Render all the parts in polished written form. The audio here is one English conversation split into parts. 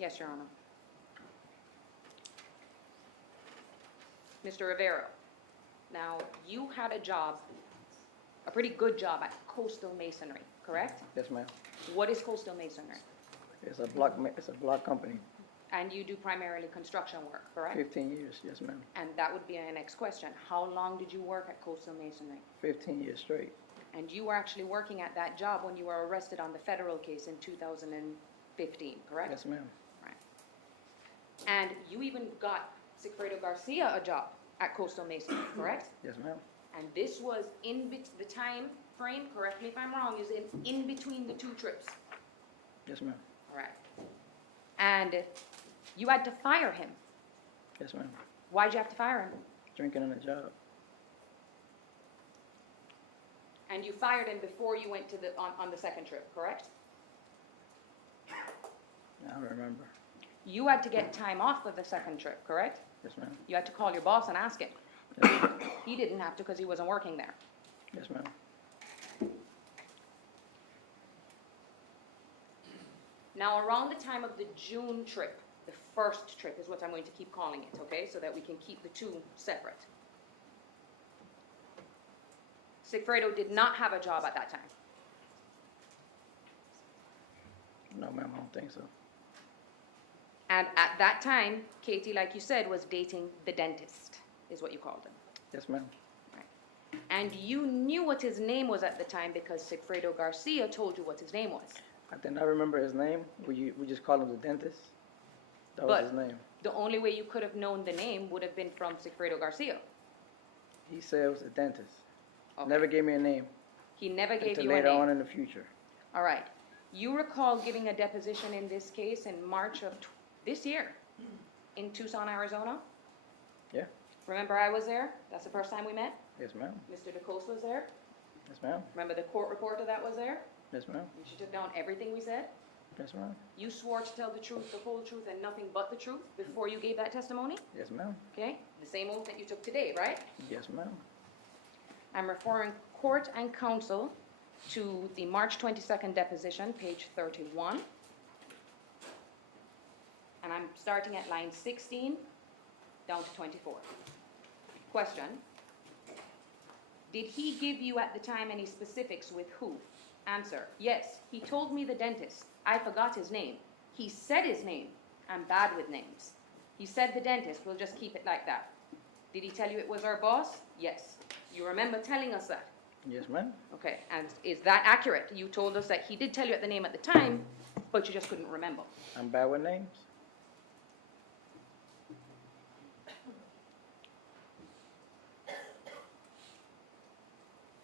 Yes, Your Honor. Mr. Rivera, now you had a job, a pretty good job at Coastal Masonry, correct? Yes, ma'am. What is Coastal Masonry? It's a block company. And you do primarily construction work, correct? 15 years, yes, ma'am. And that would be my next question. How long did you work at Coastal Masonry? 15 years straight. And you were actually working at that job when you were arrested on the federal case in 2015, correct? Yes, ma'am. Right. And you even got Sigfredo Garcia a job at Coastal Masonry, correct? Yes, ma'am. And this was the time frame, correct me if I'm wrong, is in between the two trips. Yes, ma'am. All right. And you had to fire him. Yes, ma'am. Why'd you have to fire him? Drinking on the job. And you fired him before you went to on the second trip, correct? I don't remember. You had to get time off of the second trip, correct? Yes, ma'am. You had to call your boss and ask him. Yes, ma'am. He didn't have to because he wasn't working there. Yes, ma'am. Now, around the time of the June trip, the first trip is what I'm going to keep calling it, okay? So that we can keep the two separate. Sigfredo did not have a job at that time. No, ma'am, I don't think so. And at that time, Katie, like you said, was dating the dentist, is what you called him. Yes, ma'am. Right. And you knew what his name was at the time because Sigfredo Garcia told you what his name was. I did not remember his name. We just called him the dentist. That was his name. The only way you could have known the name would have been from Sigfredo Garcia. He said it was a dentist. Okay. Never gave me a name. He never gave until you a later name. on in the future. All right. You recall giving a deposition in this case in March of this year in Tucson, Arizona? Yeah. Remember I was there? That's the first time we met? Yes, ma'am. Mr. DeCoste was there? Yes, ma'am. Remember the court reporter that was there? Yes, ma'am. And she took down everything we said? Yes, ma'am. You swore to tell the truth, the whole truth, and nothing but the truth before you gave that testimony? Yes, ma'am. Okay? The same oath that you took today, right? Yes, ma'am. I'm referring court and counsel to the March 22nd deposition, page 31. And I'm starting at line 16 down to 24. Question. Did he give you at the time any specifics with who? Answer. Yes, he told me the dentist. I forgot his name. He said his name. I'm bad with names. He said the dentist. We'll just keep it like that. Did he tell you it was our boss? Yes. You remember telling us that? Yes, ma'am. Okay, and is that accurate? You told us that he did tell you the name at the time, but you just couldn't remember. I'm bad with names.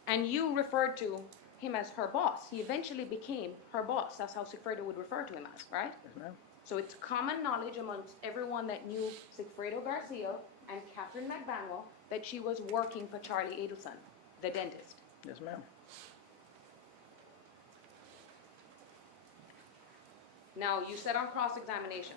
And you referred to him as her boss. He eventually became her boss. That's how Sigfredo would refer to him as, right? Yes, ma'am. So it's common knowledge amongst everyone that knew Sigfredo Garcia and Katherine Magbanua that she was working for Charlie Adelson, the dentist. Yes, ma'am. Now, you said on cross-examination,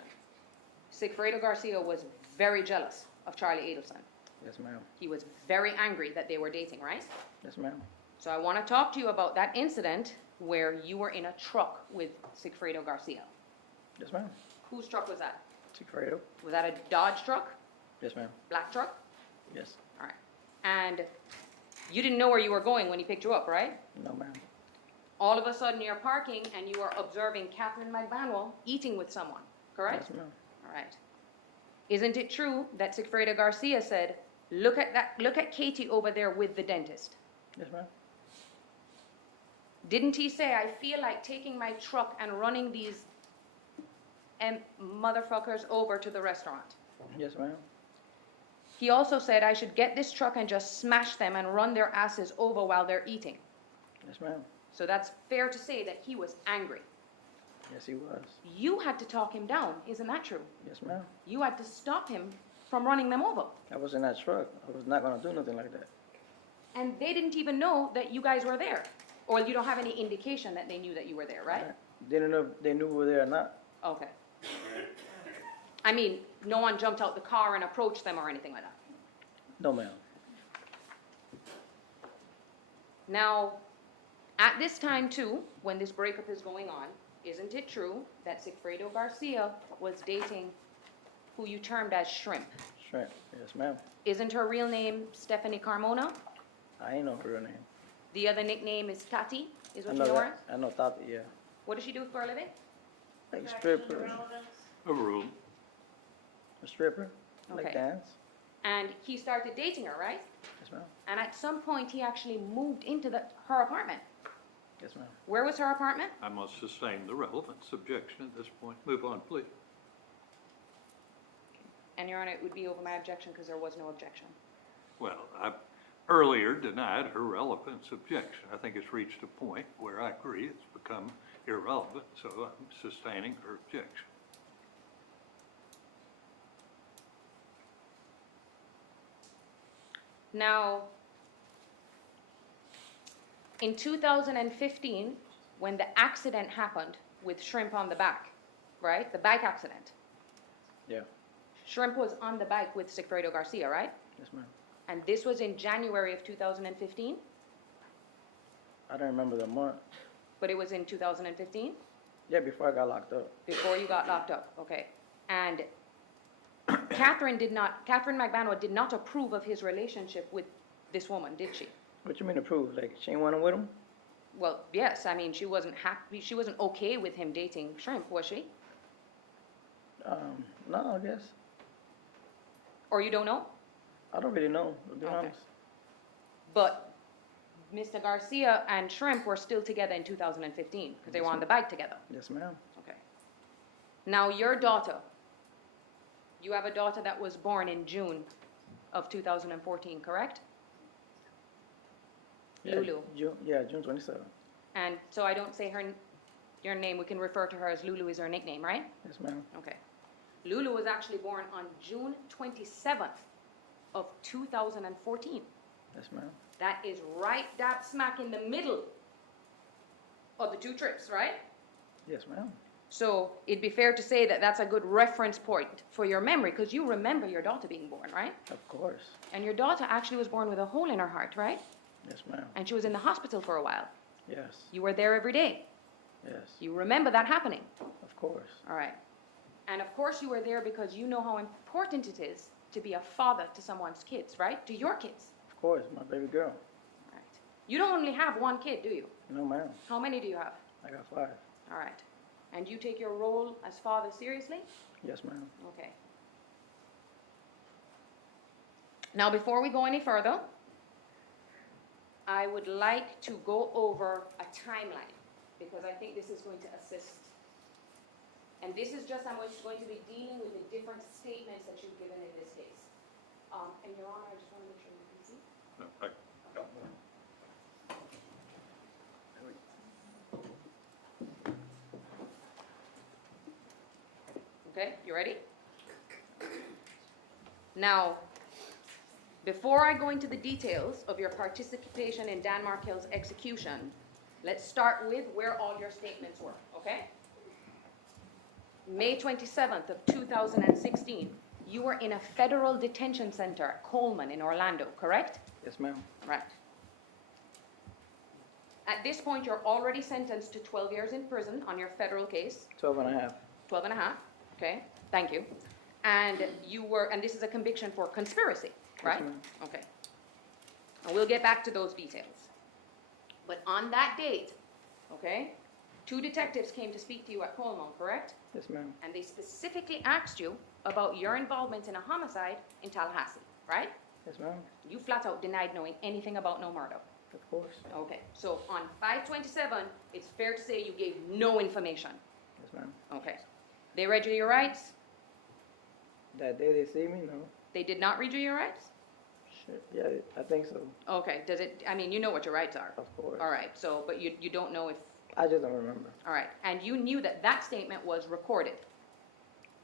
Sigfredo Garcia was very jealous of Charlie Adelson. Yes, ma'am. He was very angry that they were dating, right? Yes, ma'am. So I want to talk to you about that incident where you were in a truck with Sigfredo Garcia. Yes, ma'am. Whose truck was that? Sigfredo. Was that a Dodge truck? Yes, ma'am. Black truck? Yes. All right. And you didn't know where you were going when he picked you up, right? No, ma'am. All of a sudden you're parking and you are observing Katherine Magbanua eating with someone, correct? Yes, ma'am. All right. Isn't it true that Sigfredo Garcia said, look at Katie over there with the dentist? Yes, ma'am. Didn't he say, I feel like taking my truck and running these motherfuckers over to the restaurant? Yes, ma'am. He also said I should get this truck and just smash them and run their asses over while they're eating. Yes, ma'am. So that's fair to say that he was angry. Yes, he was. You had to talk him down, isn't that true? Yes, ma'am. You had to stop him from running them over. I was in that truck. I was not going to do nothing like that. And they didn't even know that you guys were there. Or you don't have any indication that they knew that you were there, right? Didn't know if they knew we were there or not. Okay. I mean, no one jumped out the car and approached them or anything like that. No, ma'am. Now, at this time too, when this breakup is going on, isn't it true that Sigfredo Garcia was dating who you termed as Shrimp? Shrimp, yes, ma'am. Isn't her real name Stephanie Carmona? I ain't know her real name. The other nickname is Tati, is I what know you know her as? that. I know Tati, yeah. What does she do for a living? Like a stripper. Overruled. A stripper. Like Okay. dance. And he started dating her, right? Yes, ma'am. And at some point, he actually moved into her apartment. Yes, ma'am. Where was her apartment? I must sustain the relevance objection at this point. Move on, please. And Your Honor, it would be over my objection because there was no objection. Well, I earlier denied her relevance objection. I think it's reached a point where I agree it's become irrelevant, so I'm sustaining her objection. Now, in 2015, when the accident happened with Shrimp on the back, right? The bike accident. Yeah. Shrimp was on the bike with Sigfredo Garcia, right? Yes, ma'am. And this was in January of 2015, I don't remember the month. but it was in 2015, Yeah, before I got locked up. before you got locked up, okay. And Katherine Magbanua did not approve of his relationship with this woman, did she? What you mean approve? Like, she ain't want him with him? Well, yes, I mean, she wasn't happy, she wasn't okay with him dating Shrimp, was she? No, I guess. Or you don't know? I don't really know, to be Okay. honest. But Mr. Garcia and Shrimp were still together in 2015, because they were on the bike together. Yes, ma'am. Okay. Now, your daughter, you have a daughter that was born in June of 2014, correct? Yeah, Lulu. June 27th. And so I don't say your name, we can refer to her as Lulu is her nickname, right? Yes, ma'am. Okay. Lulu was actually born on June 27th of 2014. Yes, ma'am. That is right dab smack in the middle of the two trips, right? Yes, ma'am. So it'd be fair to say that that's a good reference point for your memory, because you remember your daughter being born, right? Of course. And your daughter actually was born with a hole in her heart, right? Yes, ma'am. And she was in the hospital for a while. Yes. You were there every day. Yes. You remember that happening. Of course. All right. And of course you were there because you know how important it is to be a father to someone's kids, right? To your kids. Of course, my baby girl. All right. You don't only have one kid, do you? No, ma'am. How many do you have? I got 5. All right. And you take your role as father seriously? Yes, ma'am. Okay. Now, before we go any further, I would like to go over a timeline, because I think this is going to assist. And this is just, I'm going to be dealing with the different statements that you've given in this case. And Your Honor, I just want to make sure you can see. No, Okay, you ready? Now, before I go into the details of your participation in Dan Markell's execution, let's start with where all your statements were, okay? May 27th of 2016, you were in a federal detention center at Coleman in Orlando, correct? Yes, ma'am. Right. At this point, you're already sentenced to 12 years in prison on your federal case. 12 and a half. 12 and a half, okay, thank you. And and this is a conviction for conspiracy, right? ma'am. Okay. And we'll get back to those details. But on that date, okay, 2 detectives came to speak to you at Coleman, correct? Yes, ma'am. And they specifically asked you about your involvement in a homicide in Tallahassee, right? Yes, ma'am. You flat out denied knowing anything about no murder. Of course. Okay, so on 5/27, it's fair to say you gave no information. Yes, ma'am. Okay. They read you your rights? That day they see me? No. They did not read you your rights? Shit. Yeah, I think so. Okay, does it, I mean, you know what your rights are. Of course. All right, so, but you don't know if, I just don't remember. all right, and you knew that that statement was recorded.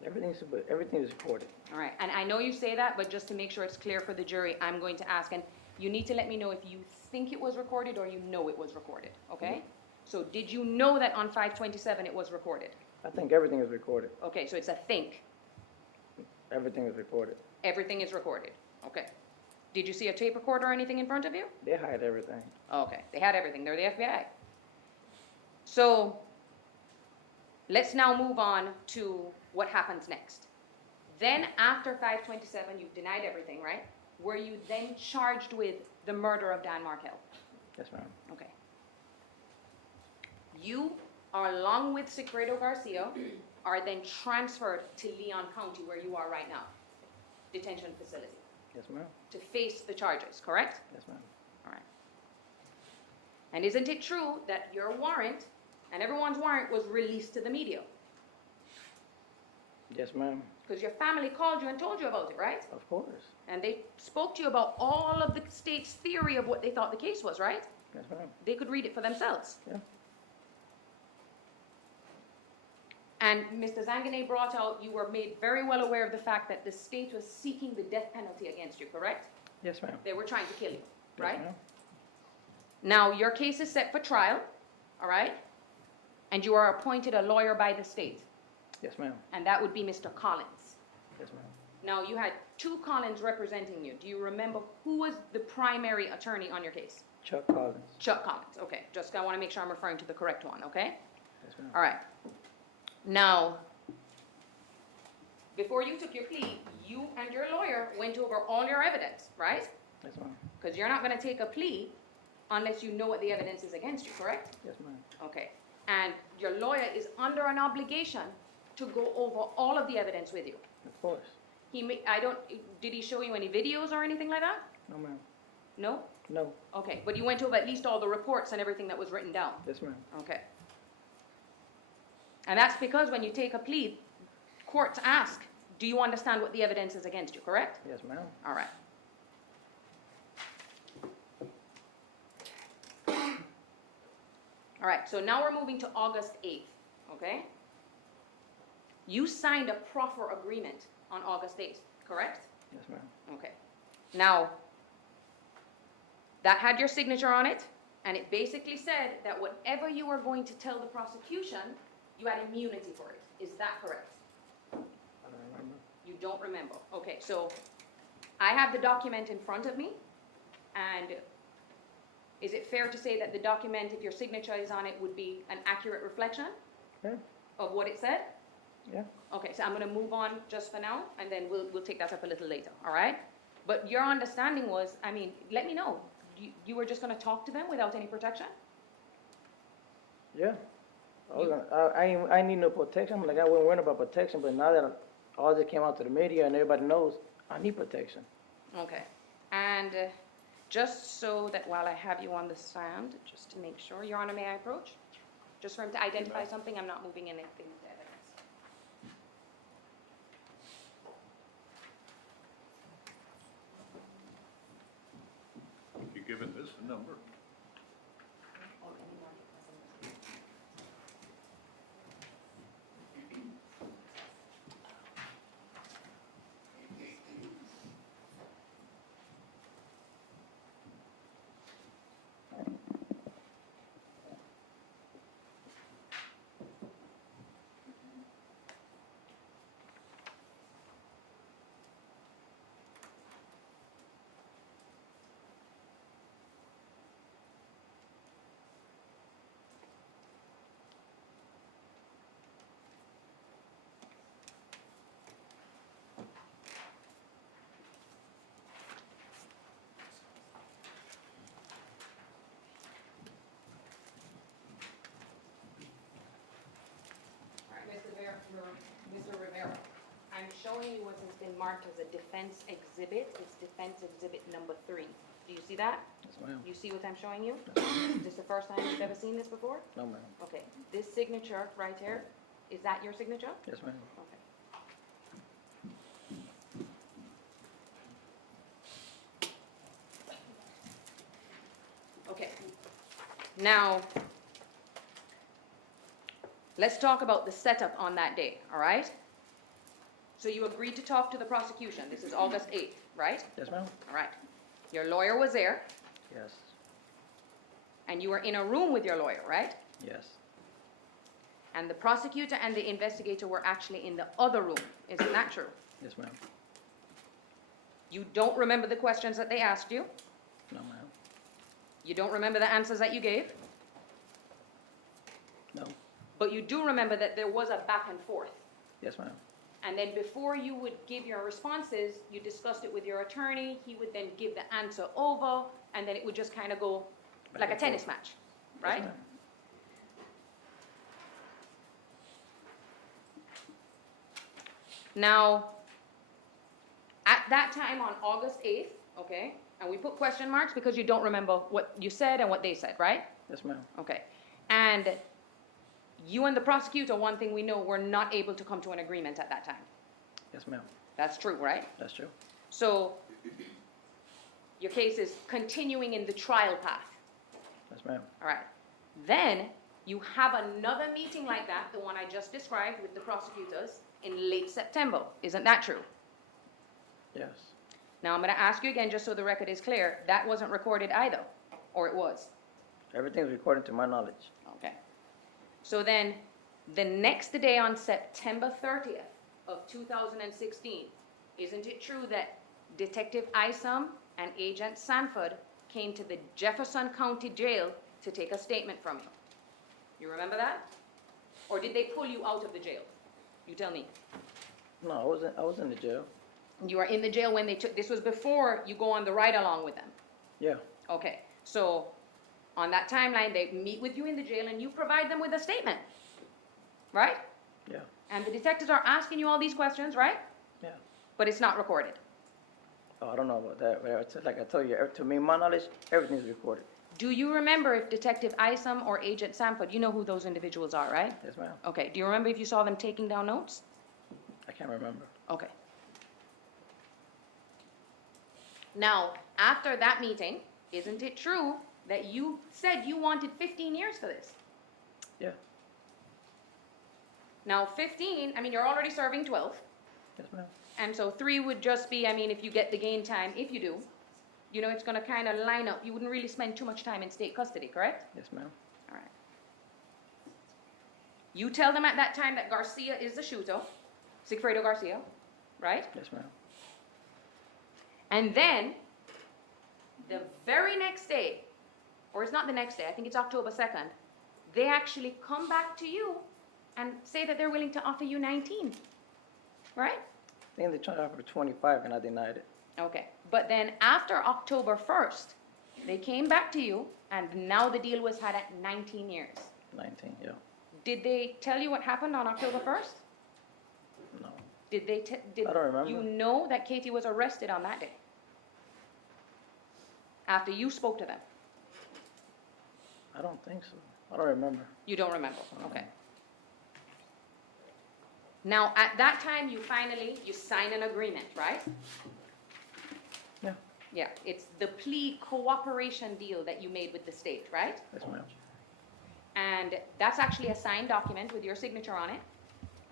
Everything is recorded. All right, and I know you say that, but just to make sure it's clear for the jury, I'm going to ask, and you need to let me know if you think it was recorded or you know it was recorded, okay? So did you know that on 5/27 it was recorded? I think everything is recorded. Okay, so it's a think. Everything is recorded. Everything is recorded, okay. Did you see a tape recorder or anything in front of you? They hide everything. Okay, they had everything, they're the FBI. So, let's now move on to what happens next. Then after 527, you've denied everything, right? Were you then charged with the murder of Dan Markell? Yes, ma'am. Okay. You are, along with Sigfredo Garcia, are then transferred to Leon County, where you are right now, detention facility, Yes, ma'am. to face the charges, correct? Yes, ma'am. All right. And isn't it true that your warrant and everyone's warrant was released to the media? Yes, ma'am. Because your family called you and told you about it, right? Of course. And they spoke to you about all of the state's theory of what they thought the case was, right? Yes, ma'am. They could read it for themselves. Yeah. And Mr. Zangané brought out, you were made very well aware of the fact that the state was seeking the death penalty against you, correct? Yes, ma'am. They were trying to kill you, Yes, right? ma'am. Now, your case is set for trial, all right? And you are appointed a lawyer by the state, Yes, ma'am. and that would be Mr. Collins. Yes, ma'am. Now, you had two Collins representing you. Do you remember who was the primary attorney on your case? Chuck Collins. Chuck Collins, okay. Just I want to make sure I'm referring to the correct one, okay? Yes, ma'am. All right. Now, before you took your plea, you and your lawyer went over all your evidence, right? Yes, ma'am. Because you're not going to take a plea unless you know what the evidence is against you, correct? Yes, ma'am. Okay. And your lawyer is under an obligation to go over all of the evidence with you. Of course. Did he show you any videos or anything like that? No, ma'am. No? No. Okay. But you went over at least all the reports and everything that was written down. Yes, ma'am. Okay. And that's because when you take a plea, courts ask, do you understand what the evidence is against you, correct? Yes, ma'am. All right. All right, so now we're moving to August 8th, okay? You signed a proffer agreement on August 8th, correct? Yes, ma'am. Okay. Now, that had your signature on it, and it basically said that whatever you were going to tell the prosecution, you had immunity for it. Is that correct? I don't remember. You don't remember. Okay, so I have the document in front of me, and is it fair to say that the document, if your signature is on it, would be an accurate reflection Yeah. of what it said? Yeah. Okay, so I'm going to move on just for now, and then we'll take that up a little later, all right? But your understanding was, I mean, let me know. You were just going to talk to them without any protection? Yeah. I need no protection. Like, I wasn't worried about protection, but now that all this came out to the media and everybody knows, I need protection. Okay. And just so that while I have you on the stand, just to make sure, Your Honor, may I approach? Just for him to identify something, I'm not moving anything to evidence. You given this a number? Mr. Rivera, I'm showing you what has been marked as a defense exhibit. It's defense exhibit number 3. Do you see that? Yes, ma'am. You see what I'm showing you? Is this the first time you've ever seen this before? No, ma'am. Okay, this signature right here, is that your signature? Yes, ma'am. Okay. Okay. Now, let's talk about the setup on that day, all right? So you agreed to talk to the prosecution. This is August 8th, right? Yes, ma'am. All right. Your lawyer was there, Yes. and you were in a room with your lawyer, right? Yes. And the prosecutor and the investigator were actually in the other room. Isn't that true? Yes, ma'am. You don't remember the questions that they asked you? No, ma'am. You don't remember the answers that you gave? No. But you do remember that there was a back and forth. Yes, ma'am. And then before you would give your responses, you discussed it with your attorney. He would then give the answer over, and then it would just kind of go like a tennis match, right? Yes, ma'am. Now, at that time on August 8th, okay, and we put question marks because you don't remember what you said and what they said, right? Yes, ma'am. Okay. And you and the prosecutor, one thing we know, were not able to come to an agreement at that time. Yes, ma'am. That's true, right? That's true. So your case is continuing in the trial path. Yes, ma'am. All right. Then you have another meeting like that, the one I just described with the prosecutors, in late September. Isn't that true? Yes. Now I'm going to ask you again, just so the record is clear, that wasn't recorded either, or it was? Everything's recorded to my knowledge. Okay. So then, the next day on September 30th of 2016, isn't it true that Detective Isom and Agent Sanford came to the Jefferson County Jail to take a statement from you? You remember that? Or did they pull you out of the jail? You tell me. No, I was in the jail. You were in the jail when they took, this was before you go on the ride-along with them? Yeah. Okay, so on that timeline, they meet with you in the jail and you provide them with a statement, right? Yeah. And the detectives are asking you all these questions, right? Yeah. But it's not recorded. Oh, I don't know about that. But it's like I told you, to me, my knowledge, everything's recorded. Do you remember if Detective Isom or Agent Sanford, you know who those individuals are, right? Yes, ma'am. Okay, do you remember if you saw them taking down notes? I can't remember. Okay. Now, after that meeting, isn't it true that you said you wanted 15 years for this? Yeah. Now, 15, I mean, you're already serving 12. Yes, ma'am. And so 3 would just be, I mean, if you get the gain time, if you do, you know, it's going to kind of line up. You wouldn't really spend too much time in state custody, correct? Yes, ma'am. All right. You tell them at that time that Garcia is the shooter, Sigfredo Garcia, right? Yes, ma'am. And then, the very next day, or it's not the next day, I think it's October 2nd, they actually come back to you and say that they're willing to offer you 19, right? I think they tried to offer 25 and I denied it. Okay, but then after October 1st, they came back to you and now the deal was had at 19 years. 19, yeah. Did they tell you what happened on October 1st? No. Did they, did I don't remember. you know that Katie was arrested on that day? After you spoke to them? I don't think so. I don't remember. You don't remember, okay. Now, at that time, you sign an agreement, right? Yeah. Yeah, it's the plea cooperation deal that you made with the state, right? Yes, ma'am. And that's actually a signed document with your signature on it,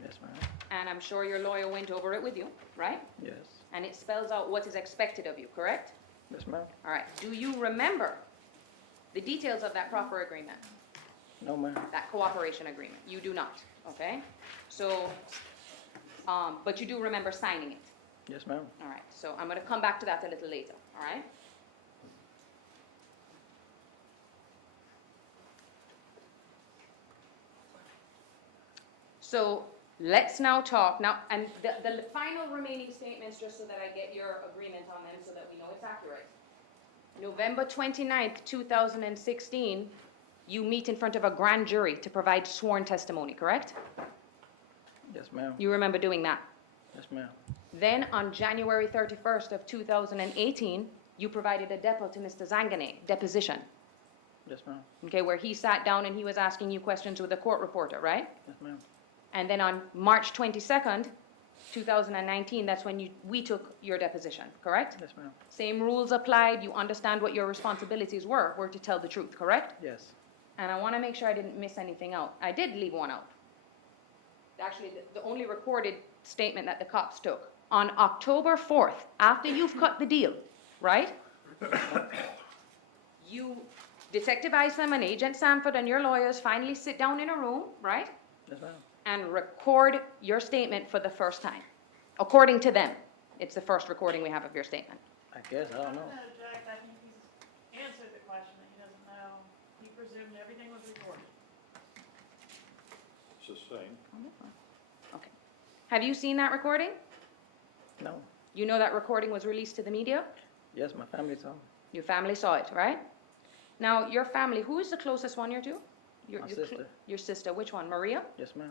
Yes, ma'am. and I'm sure your lawyer went over it with you, right? Yes. And it spells out what is expected of you, correct? Yes, ma'am. All right, do you remember the details of that proper agreement, No, ma'am. that cooperation agreement? You do not, okay? So, but you do remember signing it. Yes, ma'am. All right, so I'm going to come back to that a little later, all right? So let's now talk, now, and the final remaining statements, just so that I get your agreement on them so that we know it's accurate. November 29th, 2016, you meet in front of a grand jury to provide sworn testimony, correct? Yes, ma'am. You remember doing that? Yes, ma'am. Then on January 31st of 2018, you provided a depo to Mr. Zanganeh, deposition, Yes, ma'am. okay, where he sat down and he was asking you questions with a court reporter, right? Yes, ma'am. And then on March 22nd, 2019, that's when we took your deposition, correct? Yes, ma'am. Same rules applied, you understand what your responsibilities were to tell the truth, correct? Yes. And I want to make sure I didn't miss anything out. I did leave one out. Actually, the only recorded statement that the cops took. On October 4th, after you've cut the deal, right? You, Detective Isom and Agent Sanford and your lawyers finally sit down in a room, right? Yes, ma'am. And record your statement for the first time. According to them, it's the first recording we have of your statement. I guess, I don't know. I'm gonna object. I think he's answered the question that he doesn't know. He presumed everything was recorded. Sustained. Okay. Have you seen that recording? No. You know that recording was released to the media? Yes, my family saw. Your family saw it, right? Now, your family, who is the closest one you're to? My sister. Your sister, which one? Maria? Yes, ma'am.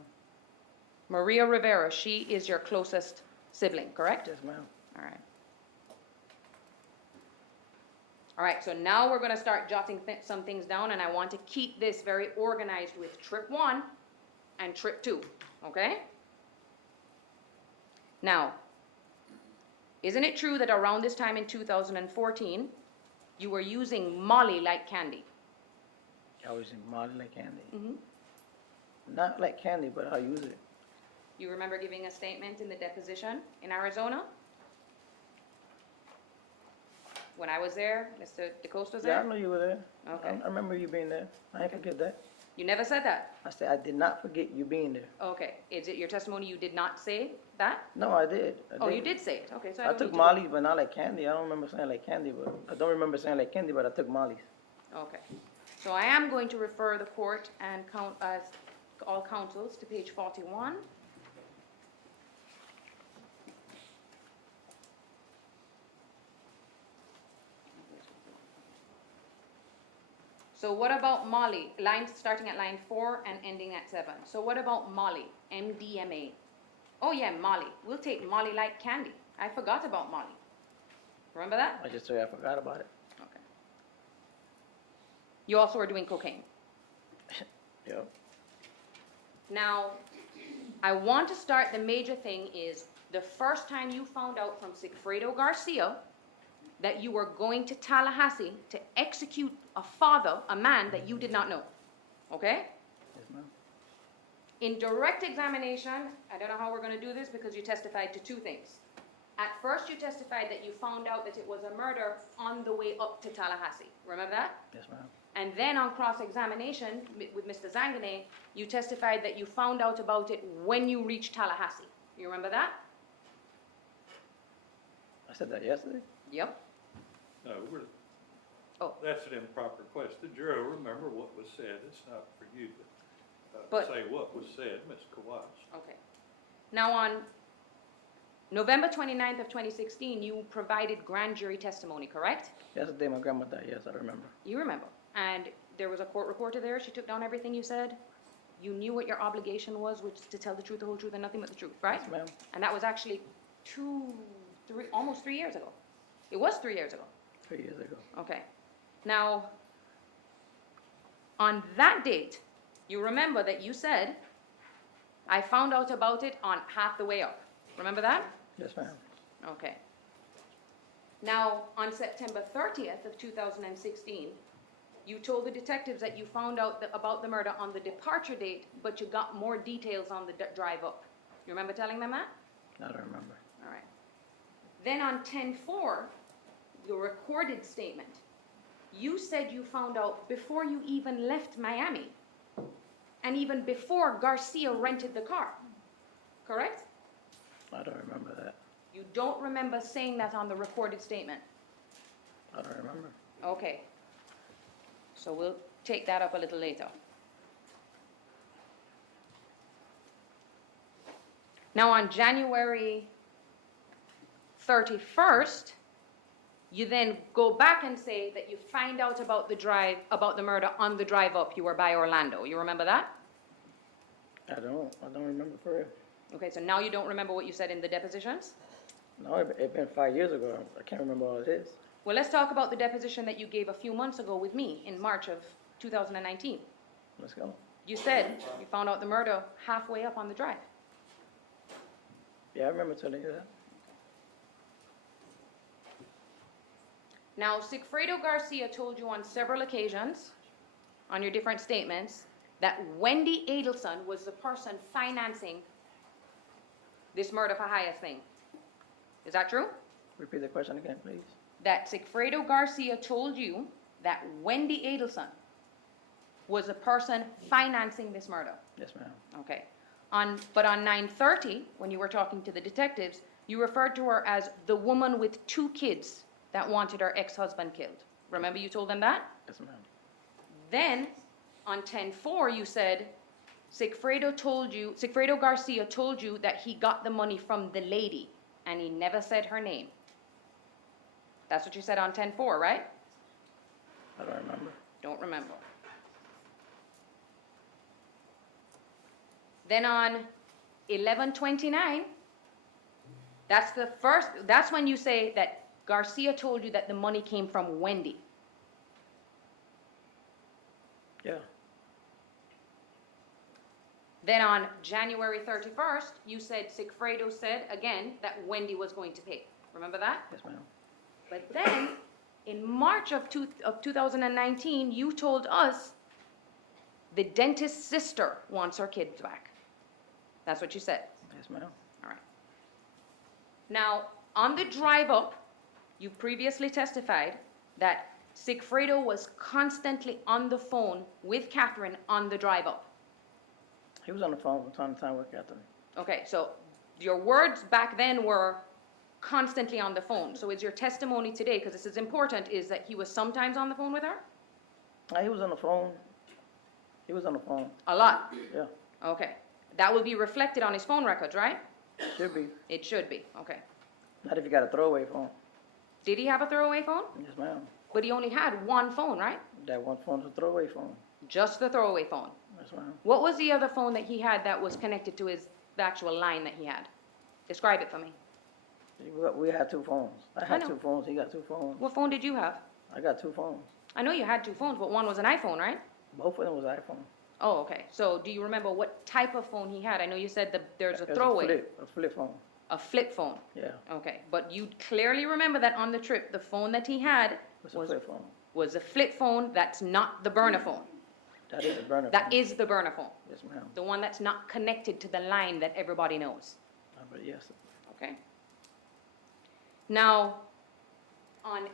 Maria Rivera, she is your closest sibling, correct? Yes, ma'am. All right. All right, so now we're going to start jotting some things down, and I want to keep this very organized with trip 1 and trip 2, okay? Now, isn't it true that around this time in 2014, you were using Molly like candy? I was in Molly like candy. Mm-hmm. Not like candy, but I use it. You remember giving a statement in the deposition in Arizona? When I was there, Mr. DeCosta was Yeah, I there? know you were there. Okay. I remember you being there. I ain't forget that. You never said that? I said, I did not forget you being there. Okay. Is it your testimony you did not say that? No, I did. Oh, you did say it. Okay, so I I don't took need to- Molly, but not like candy. I don't remember saying like candy, but I don't remember saying like candy, but I took Molly's. Okay. So I am going to refer the court and all counsels to page 41. So what about Molly? Starting at line 4 and ending at 7. So what about Molly? MDMA. Oh yeah, Molly. We'll take Molly like candy. I forgot about Molly. Remember that? I just said I forgot about it. Okay. You also were doing cocaine. Yep. Now, I want to start, the major thing is the first time you found out from Sigfredo Garcia that you were going to Tallahassee to execute a man that you did not know. Okay? Yes, ma'am. In direct examination, I don't know how we're going to do this because you testified to 2 things. At first, you testified that you found out that it was a murder on the way up to Tallahassee. Remember that? Yes, ma'am. And then on cross-examination with Mr. Zangané, you testified that you found out about it when you reached Tallahassee. You remember that? I said that yesterday. Yep. No, Oh. that's an improper question. The jury will remember what was said. It's not for you to But- say what was said, Ms. Kawaj. Okay. Now on November 29th of 2016, you provided grand jury testimony, correct? Yesterday my grandma died. Yes, I remember. You remember. And there was a court reporter there. She took down everything you said. You knew what your obligation was, which is to tell the truth, the whole truth, and nothing but the truth, right? Yes, ma'am. And that was actually almost 3 years ago. It was 3 years ago. 3 years ago. Okay. Now, on that date, you remember that you said, I found out about it on half the way up. Remember that? Yes, ma'am. Okay. Now, on September 30th of 2016, you told the detectives that you found out about the murder on the departure date, but you got more details on the drive up. You remember telling them that? I don't remember. All right. Then on 10/4, the recorded statement, you said you found out before you even left Miami, and even before Garcia rented the car, correct? I don't remember that. You don't remember saying that on the recorded statement? I don't remember. Okay. So we'll take that up a little later. Now on January 31st, you then go back and say that you find out about the murder on the drive up. You were by Orlando. You remember that? I don't remember for real. Okay, so now you don't remember what you said in the depositions? No, it's been 5 years ago. I can't remember all this. Well, let's talk about the deposition that you gave a few months ago with me in March of 2019. Let's go. You said you found out the murder halfway up on the drive. Yeah, I remember telling you that. Now, Sigfredo Garcia told you on several occasions, on your different statements, that Wendy Adelson was the person financing this murder for hire thing. Is that true? Repeat the question again, please. That Sigfredo Garcia told you that Wendy Adelson was the person financing this murder. Yes, ma'am. Okay. But on 9/30, when you were talking to the detectives, you referred to her as the woman with 2 kids that wanted her ex-husband killed. Remember you told them that? Yes, ma'am. Then, on 10/4, you said Sigfredo Garcia told you that he got the money from the lady, and he never said her name. That's what you said on 10-4, right? I don't remember. Don't remember. Then on 11/29, that's when you say that Garcia told you that the money came from Wendy. Yeah. Then on January 31st, you said Sigfredo said again that Wendy was going to pay. Remember that? Yes, ma'am. But then in March of 2019, you told us the dentist's sister wants her kids back. That's what you said. Yes, ma'am. All right. Now, on the drive up, you previously testified that Sigfredo was constantly on the phone with Katherine on the drive up. He was on the phone from time to time with Katherine. Okay, so your words back then were constantly on the phone. So is your testimony today, because this is important, is that he was sometimes on the phone with her? He was on the phone. He was on the phone. A lot? Yeah. Okay. That will be reflected on his phone records, right? Should be. It should be, okay. Not if you got a throwaway phone. Did he have a throwaway phone? Yes, ma'am. But he only had one phone, right? That one phone's a throwaway phone. Just the throwaway phone. Yes, ma'am. What was the other phone that he had that was connected to the actual line that he had? Describe it for me. We had two phones. I I had know. two phones. He got two phones. What phone did you have? I got two phones. I know you had two phones, but one was an iPhone, right? Both of them was iPhone. Oh, okay. So do you remember what type of phone he had? I know you said there's a It was throwaway. A flip phone. A flip phone. Yeah. Okay. But you clearly remember that on the trip, the phone that he had It was a flip phone. was a flip phone that's not the burner phone. That is a burner phone. That is the burner phone. Yes, ma'am. The one that's not connected to the line that everybody knows. But yes. Okay? Now, on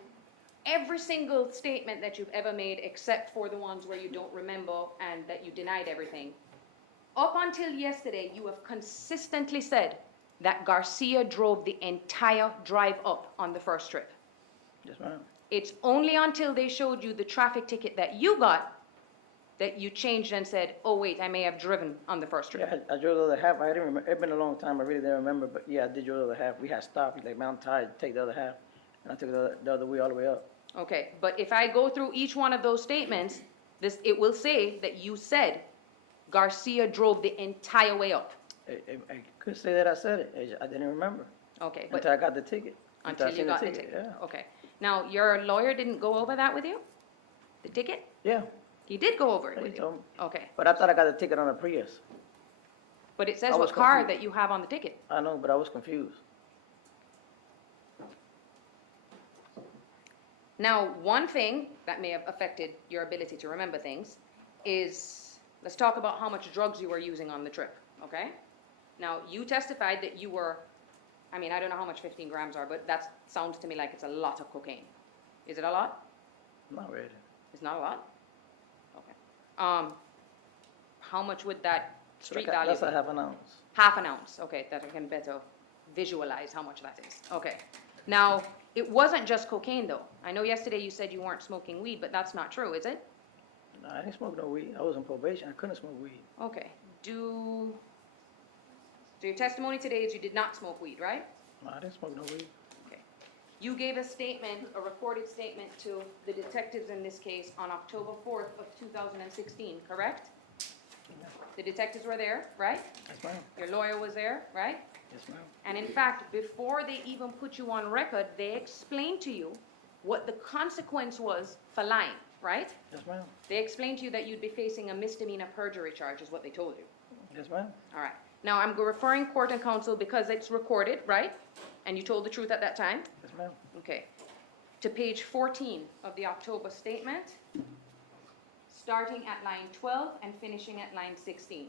every single statement that you've ever made, except for the ones where you don't remember and that you denied everything, up until yesterday, you have consistently said that Garcia drove the entire drive up on the first trip. Yes, ma'am. It's only until they showed you the traffic ticket that you got that you changed and said, oh wait, I may have driven on the first trip. Yeah, I drove the other half. I didn't remember. It's been a long time. I really didn't remember. But yeah, I did drive the other half. We had stopped. Like Mount Tide, take the other half. And I took the other way all the way up. Okay, but if I go through each one of those statements, it will say that you said Garcia drove the entire way up. I could say that I said it. I didn't remember. Okay, but Until I got the ticket. until I you seen got the ticket. Yeah. Okay. Now, your lawyer didn't go over that with you? The ticket? Yeah. He did go over it He with you? told me. Okay. But I thought I got the ticket on a Prius. But it says I what was car confused. that you have on the ticket. I know, but I was confused. Now, one thing that may have affected your ability to remember things is, let's talk about how much drugs you were using on the trip, okay? Now, you testified that you were, I mean, I don't know how much 15 grams are, but that sounds to me like it's a lot of cocaine. Is it a lot? Not really. It's not a lot? Okay. How much would that street That's value That's a be? half an ounce. Half an ounce, okay, that I can better visualize how much that is. Okay. Now, it wasn't just cocaine though. I know yesterday you said you weren't smoking weed, but that's not true, is it? No, I didn't smoke no weed. I was on probation. I couldn't smoke weed. Okay. So your testimony today is you did not smoke weed, right? No, I didn't smoke no weed. Okay. You gave a statement, a recorded statement to the detectives in this case on October 4th of 2016, correct? The detectives were there, right? Yes, ma'am. Your lawyer was there, right? Yes, ma'am. And in fact, before they even put you on record, they explained to you what the consequence was for lying, right? Yes, ma'am. They explained to you that you'd be facing a misdemeanor perjury charge, is what they told you. Yes, ma'am. All right. Now, I'm referring court and counsel because it's recorded, right? And you told the truth at that time? Yes, ma'am. Okay. To page 14 of the October statement, starting at line 12 and finishing at line 16.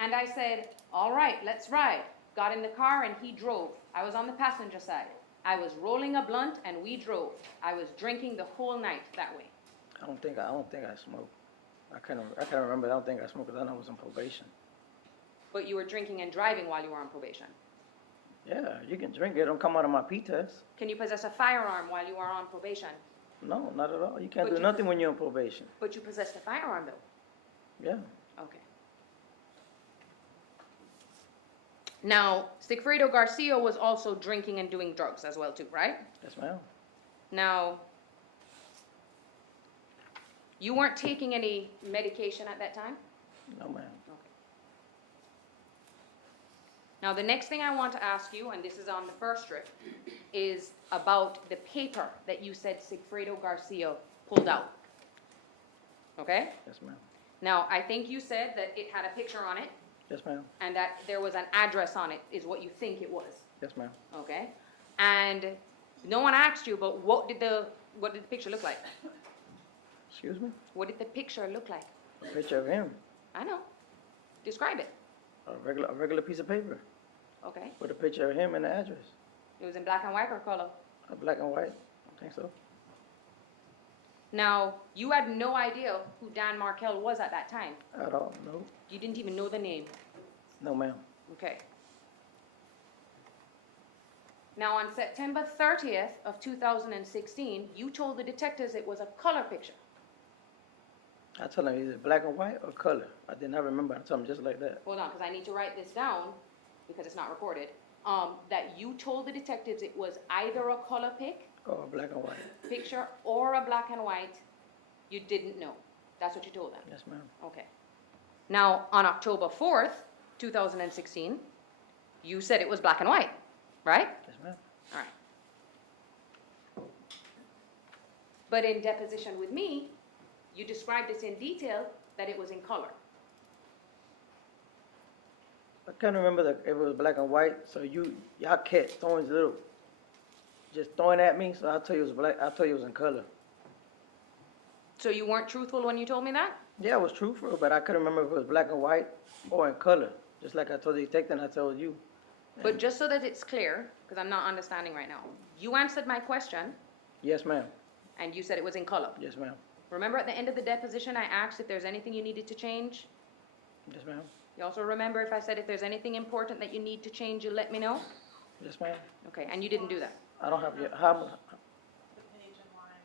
And I said, all right, let's ride. Got in the car and he drove. I was on the passenger side. I was rolling a blunt and we drove. I was drinking the whole night that way. I don't think I smoked. I can't remember. I don't think I smoked because I know I was on probation. But you were drinking and driving while you were on probation. Yeah, you can drink it. Don't come out of my P-test. Can you possess a firearm while you are on probation? No, not at all. You can't But do you- nothing when you're on probation. But you possessed a firearm though. Yeah. Okay. Now, Sigfredo Garcia was also drinking and doing drugs as well too, right? Yes, ma'am. Now, you weren't taking any medication at that time? No, ma'am. Now, the next thing I want to ask you, and this is on the first strip, is about the paper that you said Sigfredo Garcia pulled out. Okay? Yes, ma'am. Now, I think you said that it had a picture on it, Yes, ma'am. and that there was an address on it, is what you think it was. Yes, ma'am. Okay? And no one asked you, but what did the picture look like? Excuse me? What did the picture look like? A picture of him. I know. Describe it. A regular piece of paper Okay? with a picture of him and the address. It was in black and white or color? A black and white. I think so. Now, you had no idea who Dan Markel was at that time. At all? No. You didn't even know the name. No, ma'am. Okay. Now, on September 30th of 2016, you told the detectives it was a color picture. I told him either black and white or color. I did not remember. I told him just like that. Hold on, because I need to write this down, because it's not recorded. That you told the detectives it was either a color Or black and white. picture or a black and white. You didn't know. That's what you told them. Yes, ma'am. Okay. Now, on October 4th, 2016, you said it was black and white, right? Yes, ma'am. All right. But in deposition with me, you described this in detail that it was in color. I can't remember if it was black and white. So y'all kept throwing just throwing at me. So I told you it was black. I told you it was in color. So you weren't truthful when you told me that? Yeah, it was truthful, but I couldn't remember if it was black and white or in color. Just like I told the detective and I told you. But just so that it's clear, because I'm not understanding right now, you answered my question Yes, ma'am. and you said it was in color. Yes, ma'am. Remember at the end of the deposition, I asked if there's anything you needed to change? Yes, ma'am. You also remember if I said if there's anything important that you need to change, you let me know? Yes, ma'am. Okay, and you didn't do that. I don't have your, The page and line.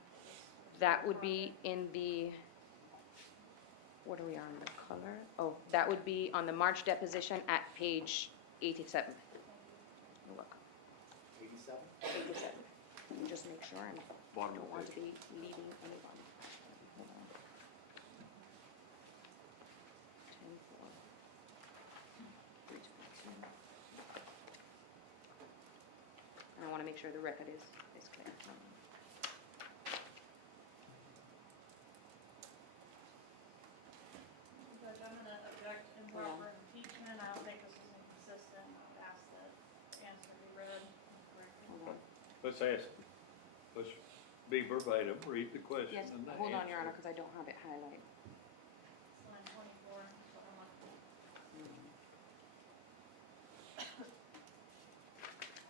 That would be in the, what are we on, the color? Oh, that would be on the March deposition at page 87. You're welcome. 87? 87. Let me just make sure I Bottom don't of want the to be leaving anybody. Hold on. 10-4. 322. And I want to make sure the record is clear. Judge, I'm gonna object improper impeachment. I don't think this is inconsistent. I've asked that the answer be read correctly. Hold on. Let's be verbatim, read the question Yes, and the hold on, Your answer. Honor, because I don't have it highlighted. It's line 24, so I'm not.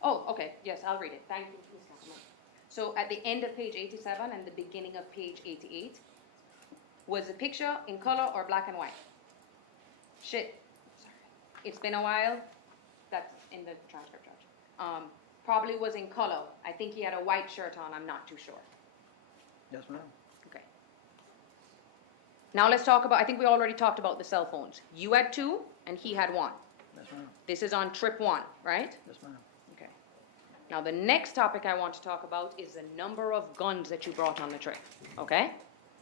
Oh, okay, yes, I'll read it. Thank you, Ms. Councilman. So at the end of page 87 and the beginning of page 88, was the picture in color or black and white? Shit, sorry. It's been a while. That's in the transcript, Judge. Probably was in color. I think he had a white shirt on, I'm not too sure. yes, ma'am. Okay. Now let's talk about, I think we already talked about the cell phones. You had 2 and he had 1. Yes, ma'am. This is on trip 1, right? Yes, ma'am. Okay. Now, the next topic I want to talk about is the number of guns that you brought on the trip, okay?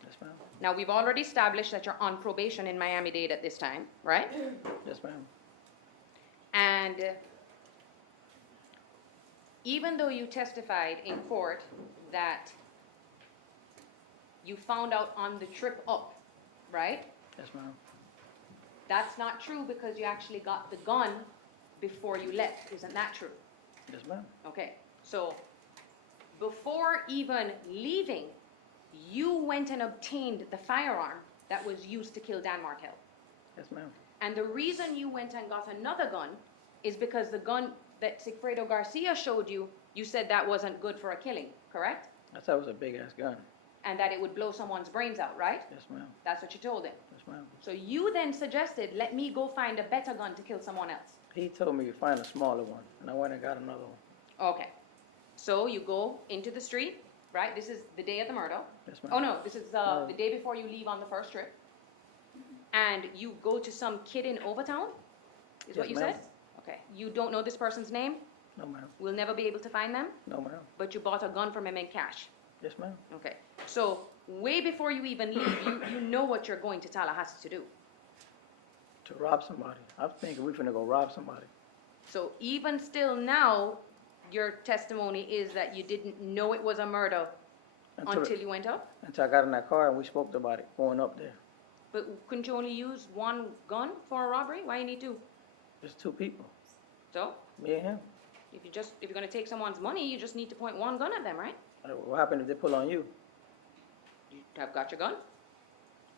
Yes, ma'am. Now, we've already established that you're on probation in Miami-Dade at this time, right? Yes, ma'am. And even though you testified in court that you found out on the trip up, right? Yes, ma'am. That's not true because you actually got the gun before you left. Isn't that true? Yes, ma'am. Okay, so before even leaving, you went and obtained the firearm that was used to kill Dan Markel. Yes, ma'am. And the reason you went and got another gun is because the gun that Sigfredo Garcia showed you, you said that wasn't good for a killing, correct? I thought it was a big-ass gun. And that it would blow someone's brains out, right? Yes, ma'am. That's what you told him. Yes, ma'am. So you then suggested, let me go find a better gun to kill someone else. He told me to find a smaller one, and I went and got another one. Okay. So you go into the street, right? This is the day of the murder. Yes, ma'am. Oh, no, this is No. the day before you leave on the first trip. And you go to some kid in Overtown, is what Yes, you ma'am. said? Okay. You don't know this person's name? No, ma'am. We'll never be able to find them? No, ma'am. But you bought a gun from him in cash? Yes, ma'am. Okay. So, way before you even leave, you know what you're going to Tallahassee to do. To rob somebody. I'm thinking we finna go rob somebody. So, even still now, your testimony is that you didn't know it was a murder until you went up? Until I got in that car and we spoke about it going up there. But couldn't you only use one gun for a robbery? Why you need two? Just two people, So, me and him. if you're gonna take someone's money, you just need to point one gun at them, right? What happened if they pull on you? You have got your gun?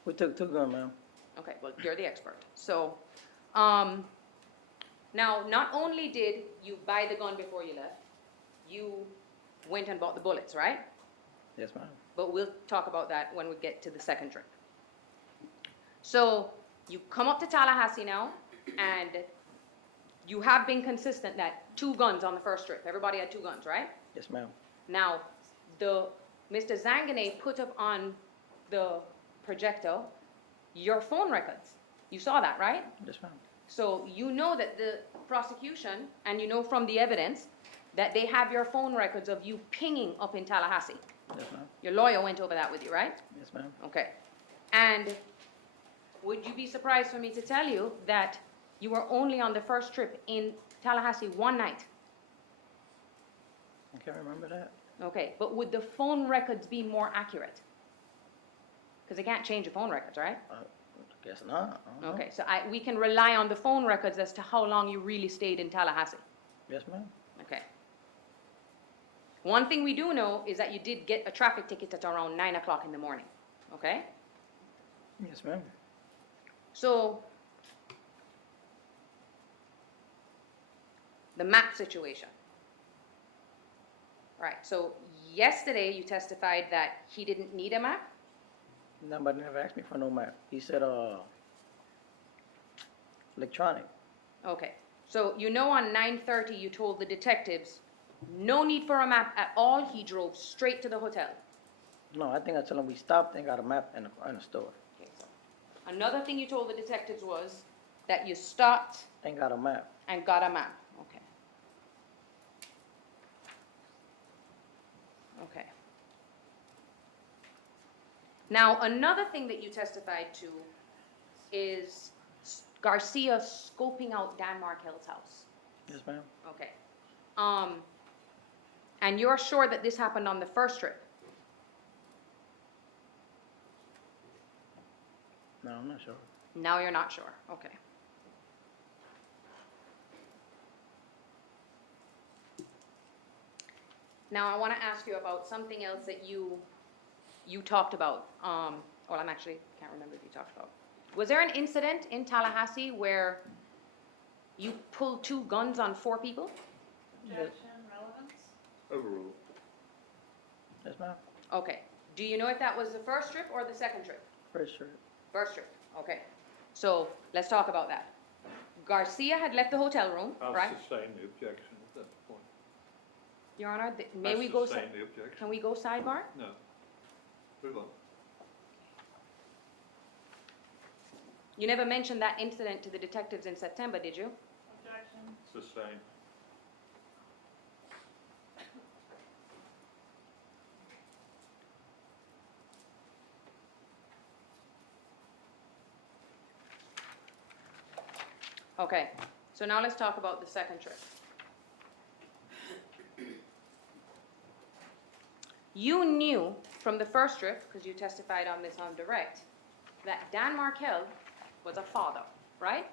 We took two guns, ma'am. Okay, well, you're the expert. So, now, not only did you buy the gun before you left, you went and bought the bullets, right? Yes, ma'am. But we'll talk about that when we get to the second trip. So, you come up to Tallahassee now, and you have been consistent that 2 guns on the first trip. Everybody had 2 guns, right? Yes, ma'am. Now, Mr. Zanganeh put up on the projector your phone records. You saw that, right? Yes, ma'am. So you know that the prosecution, and you know from the evidence, that they have your phone records of you pinging up in Tallahassee. Yes, ma'am. Your lawyer went over that with you, right? Yes, ma'am. Okay. And would you be surprised for me to tell you that you were only on the first trip in Tallahassee one night? I can't remember that. Okay, but would the phone records be more accurate? Because they can't change the phone records, right? I guess not. I don't know. Okay, so we can rely on the phone records as to how long you really stayed in Tallahassee. Yes, ma'am. Okay. One thing we do know is that you did get a traffic ticket at around 9 o'clock in the morning. Okay? Yes, ma'am. So, the map situation. Right, so yesterday you testified that he didn't need a map? Nobody never asked me for no map. He said, electronic. Okay, so you know on 9:30 you told the detectives, no need for a map at all, he drove straight to the hotel. No, I think I told him we stopped and got a map in a store. Okay, so another thing you told the detectives was that you stopped Ain't got a map. and got a map. Okay. Okay. Now, another thing that you testified to is Garcia scoping out Dan Markell's house. Yes, ma'am. Okay. And you're sure that this happened on the first trip? No, I'm not sure. Now you're not sure. Okay. Now I want to ask you about something else that you talked about. Well, I'm actually can't remember if you talked about. Was there an incident in Tallahassee where you pulled 2 guns on 4 people? Objection, relevance? Overruled. Yes, ma'am. Okay. Do you know if that was the first trip or the second trip? Pretty sure. First trip. Okay. So let's talk about that. Garcia had left the hotel room, I'll right? sustain the objection at that point. Your Honor, may we go? Sustain the objection. Can we go sidebar? No. Move on. You never mentioned that incident to the detectives in September, did you? Objection. Sustain. Okay, so now let's talk about the second trip. You knew from the first trip, because you testified on this on direct, that Dan Markell was a father, right?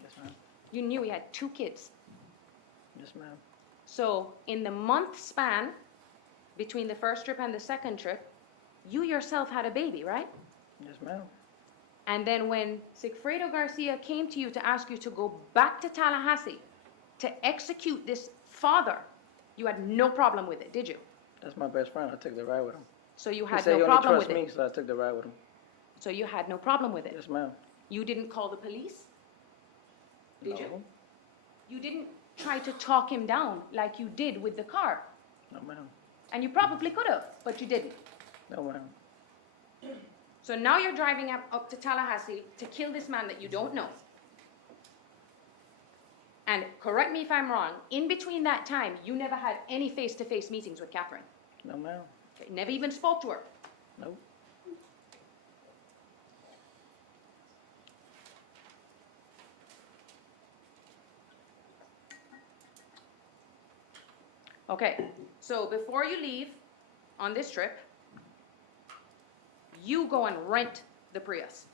Yes, ma'am. You knew he had 2 kids. Yes, ma'am. So in the month span between the first trip and the second trip, you yourself had a baby, right? Yes, ma'am. And then when Sigfredo Garcia came to you to ask you to go back to Tallahassee to execute this father, you had no problem with it, did you? That's my best friend. I took the ride with him. So you He had said he no only problem with trusts me, it? so I took the ride with him. So you had no problem with it? Yes, ma'am. You didn't call the police? Did you? No. You didn't try to talk him down like you did with the car? No, ma'am. And you probably could have, but you didn't. No, ma'am. So now you're driving up to Tallahassee to kill this man that you don't know. And correct me if I'm wrong, in between that time, you never had any face-to-face meetings with Katherine? No, ma'am. Okay, never even spoke to her? Nope. Okay, so before you leave on this trip, you go and rent the Prius.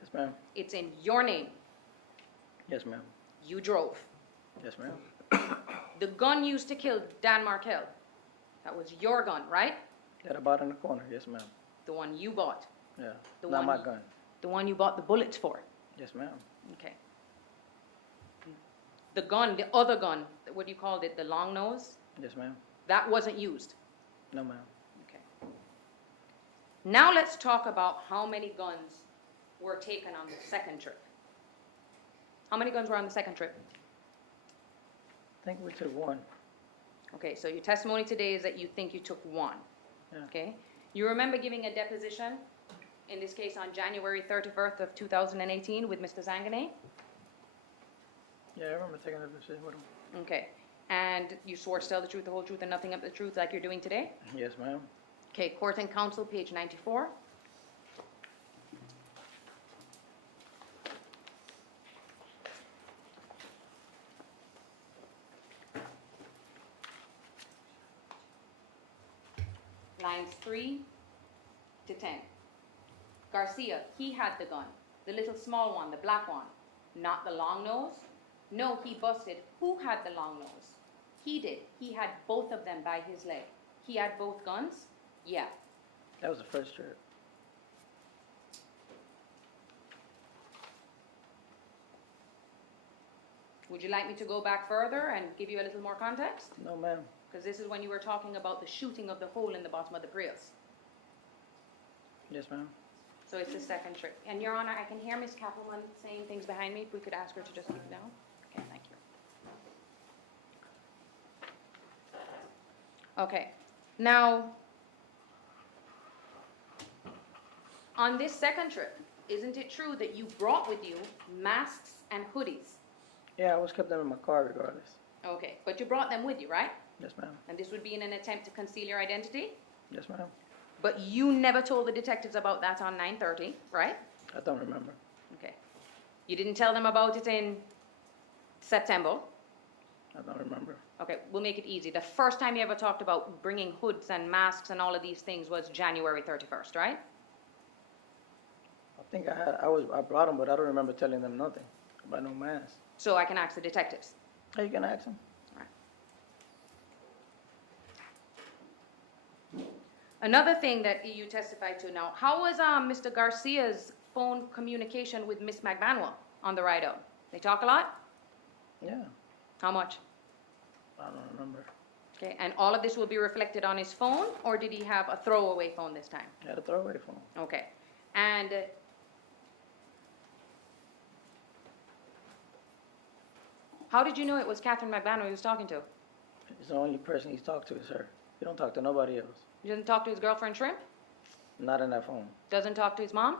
Yes, ma'am. It's in your name. Yes, ma'am. You drove. Yes, ma'am. The gun used to kill Dan Markell, that was your gun, right? That I bought in the corner. Yes, ma'am. The one you bought. Yeah. The Not one my you- gun. The one you bought the bullets for. Yes, ma'am. Okay. The gun, the other gun, what you called it, the long nose, Yes, ma'am. that wasn't used. No, ma'am. Okay. Now let's talk about how many guns were taken on the second trip. How many guns were on the second trip? I think we took one. Okay, so your testimony today is that you think you took one. Yeah. Okay? You remember giving a deposition, in this case on January 31st of 2018 with Mr. Zanganeh? Yeah, I remember taking a decision with him. Okay. And you swore to tell the truth, the whole truth, and nothing but the truth like you're doing today? Yes, ma'am. Okay, Court and Counsel, page 94. Lines 3 to 10. Garcia, he had the gun, the little small one, the black one, not the long nose. No, he busted. Who had the long nose? He did. He had both of them by his leg. He had both guns? Yeah. That was the first trip. Would you like me to go back further and give you a little more context? No, ma'am. Because this is when you were talking about the shooting of the hole in the bottom of the Prius. Yes, ma'am. So it's the second trip. And Your Honor, I can hear Ms. Kappelman saying things behind me. If we could ask her to just keep it down. Okay, thank you. Okay. Now, on this second trip, isn't it true that you brought with you masks and hoodies? Yeah, I always kept them in my car regardless. Okay, but you brought them with you, right? Yes, ma'am. And this would be in an attempt to conceal your identity? Yes, ma'am. But you never told the detectives about that on 9/30, right? I don't remember. Okay. You didn't tell them about it in September? I don't remember. Okay, we'll make it easy. The first time you ever talked about bringing hoods and masks and all of these things was January 31st, right? I think I brought them, but I don't remember telling them nothing about no mask. So I can ask the detectives. Hey, you can ask them. Another thing that you testified to now, how was Mr. Garcia's phone communication with Miss Magbanua on the ride out? They talk a lot? Yeah, How much? I don't remember. Okay, and all of this will be reflected on his phone, or did he have a throwaway phone this time? I had a throwaway phone. Okay, and how did you know it was Katherine Magbanua he was talking to? It's the only person he's talked to is her. He don't talk to nobody else. He doesn't talk to his girlfriend Shrimp? Not in that phone. Doesn't talk to his mom?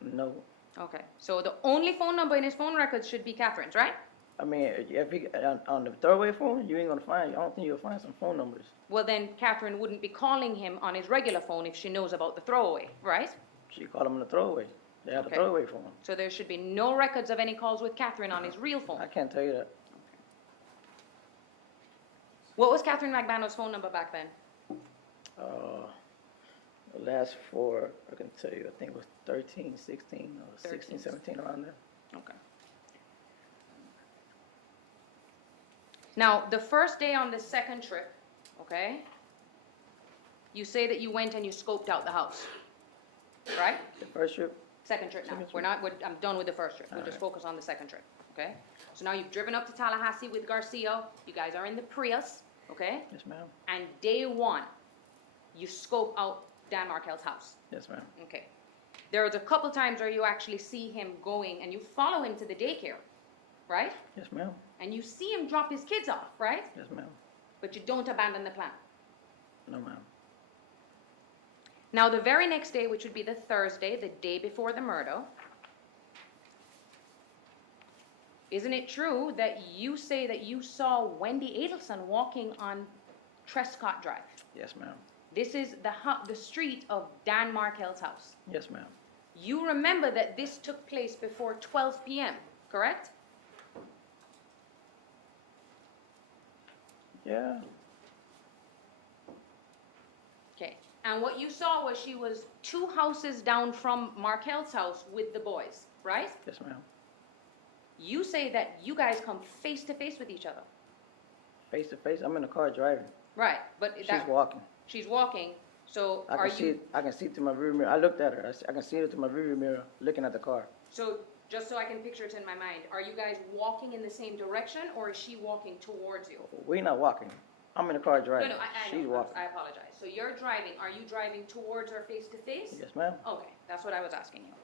No. Okay, so the only phone number in his phone records should be Katherine's, right? I mean, if he, on the throwaway phone, you ain't gonna find. I don't think you'll find some phone numbers. Well, then Katherine wouldn't be calling him on his regular phone if she knows about the throwaway, right? She called him on the throwaway. They had Okay. a throwaway phone. So there should be no records of any calls with Katherine on his real phone. I can't tell you that. What was Katherine Magbanua's phone number back then? The last four, I can tell you, I think it was 13, 16, or 13. 16, 17, around there. Okay. Now, the first day on the second trip, okay, you say that you went and you scoped out the house, right? The first trip, Second trip now. Second trip. I'm done with the first trip. We'll just focus on the second trip, okay? So now you've driven up to Tallahassee with Garcia. You guys are in the Prius, okay? yes, ma'am. And day one, you scope out Dan Markell's house. Yes, ma'am. Okay. There was a couple times where you actually see him going and you follow him to the daycare, right? Yes, ma'am. And you see him drop his kids off, right? Yes, ma'am. But you don't abandon the plan. No, ma'am. Now, the very next day, which would be the Thursday, the day before the murder, isn't it true that you say that you saw Wendy Adelson walking on Trescott Drive? Yes, ma'am. This is the street of Dan Markell's house. Yes, ma'am. You remember that this took place before 12 p.m., correct? Yeah. Okay. And what you saw was she was 2 houses down from Markell's house with the boys, right? Yes, ma'am. You say that you guys come face to face with each other. Face to face. I'm in the car driving. Right, but She's that, walking. she's walking, so I are can see. you, I can see through my rear mirror. I looked at her. I can see her through my rear mirror, looking at the car. so just so I can picture it in my mind, are you guys walking in the same direction or is she walking towards you? We're not walking. I'm in the car No, driving. no, I She's know, walking. I apologize. So you're driving, are you driving towards her face to face? Yes, ma'am. Okay, that's what I was asking you.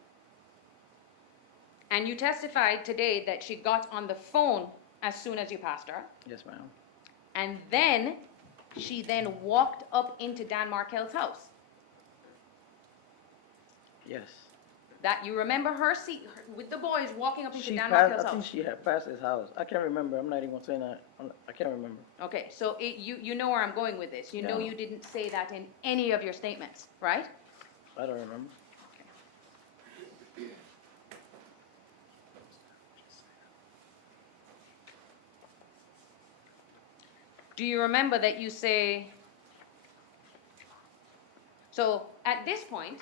And you testified today that she got on the phone as soon as you passed her, Yes, ma'am. and then she then walked up into Dan Markell's house. Yes. That you remember her with the boys walking up into She Dan passed. Markell's I think house? she had passed his house. I can't remember. I'm not even gonna say that. I can't remember. Okay, so you know where I'm going with this. You know Yeah. you didn't say that in any of your statements, right? I don't remember. Do you remember that you say, so at this point,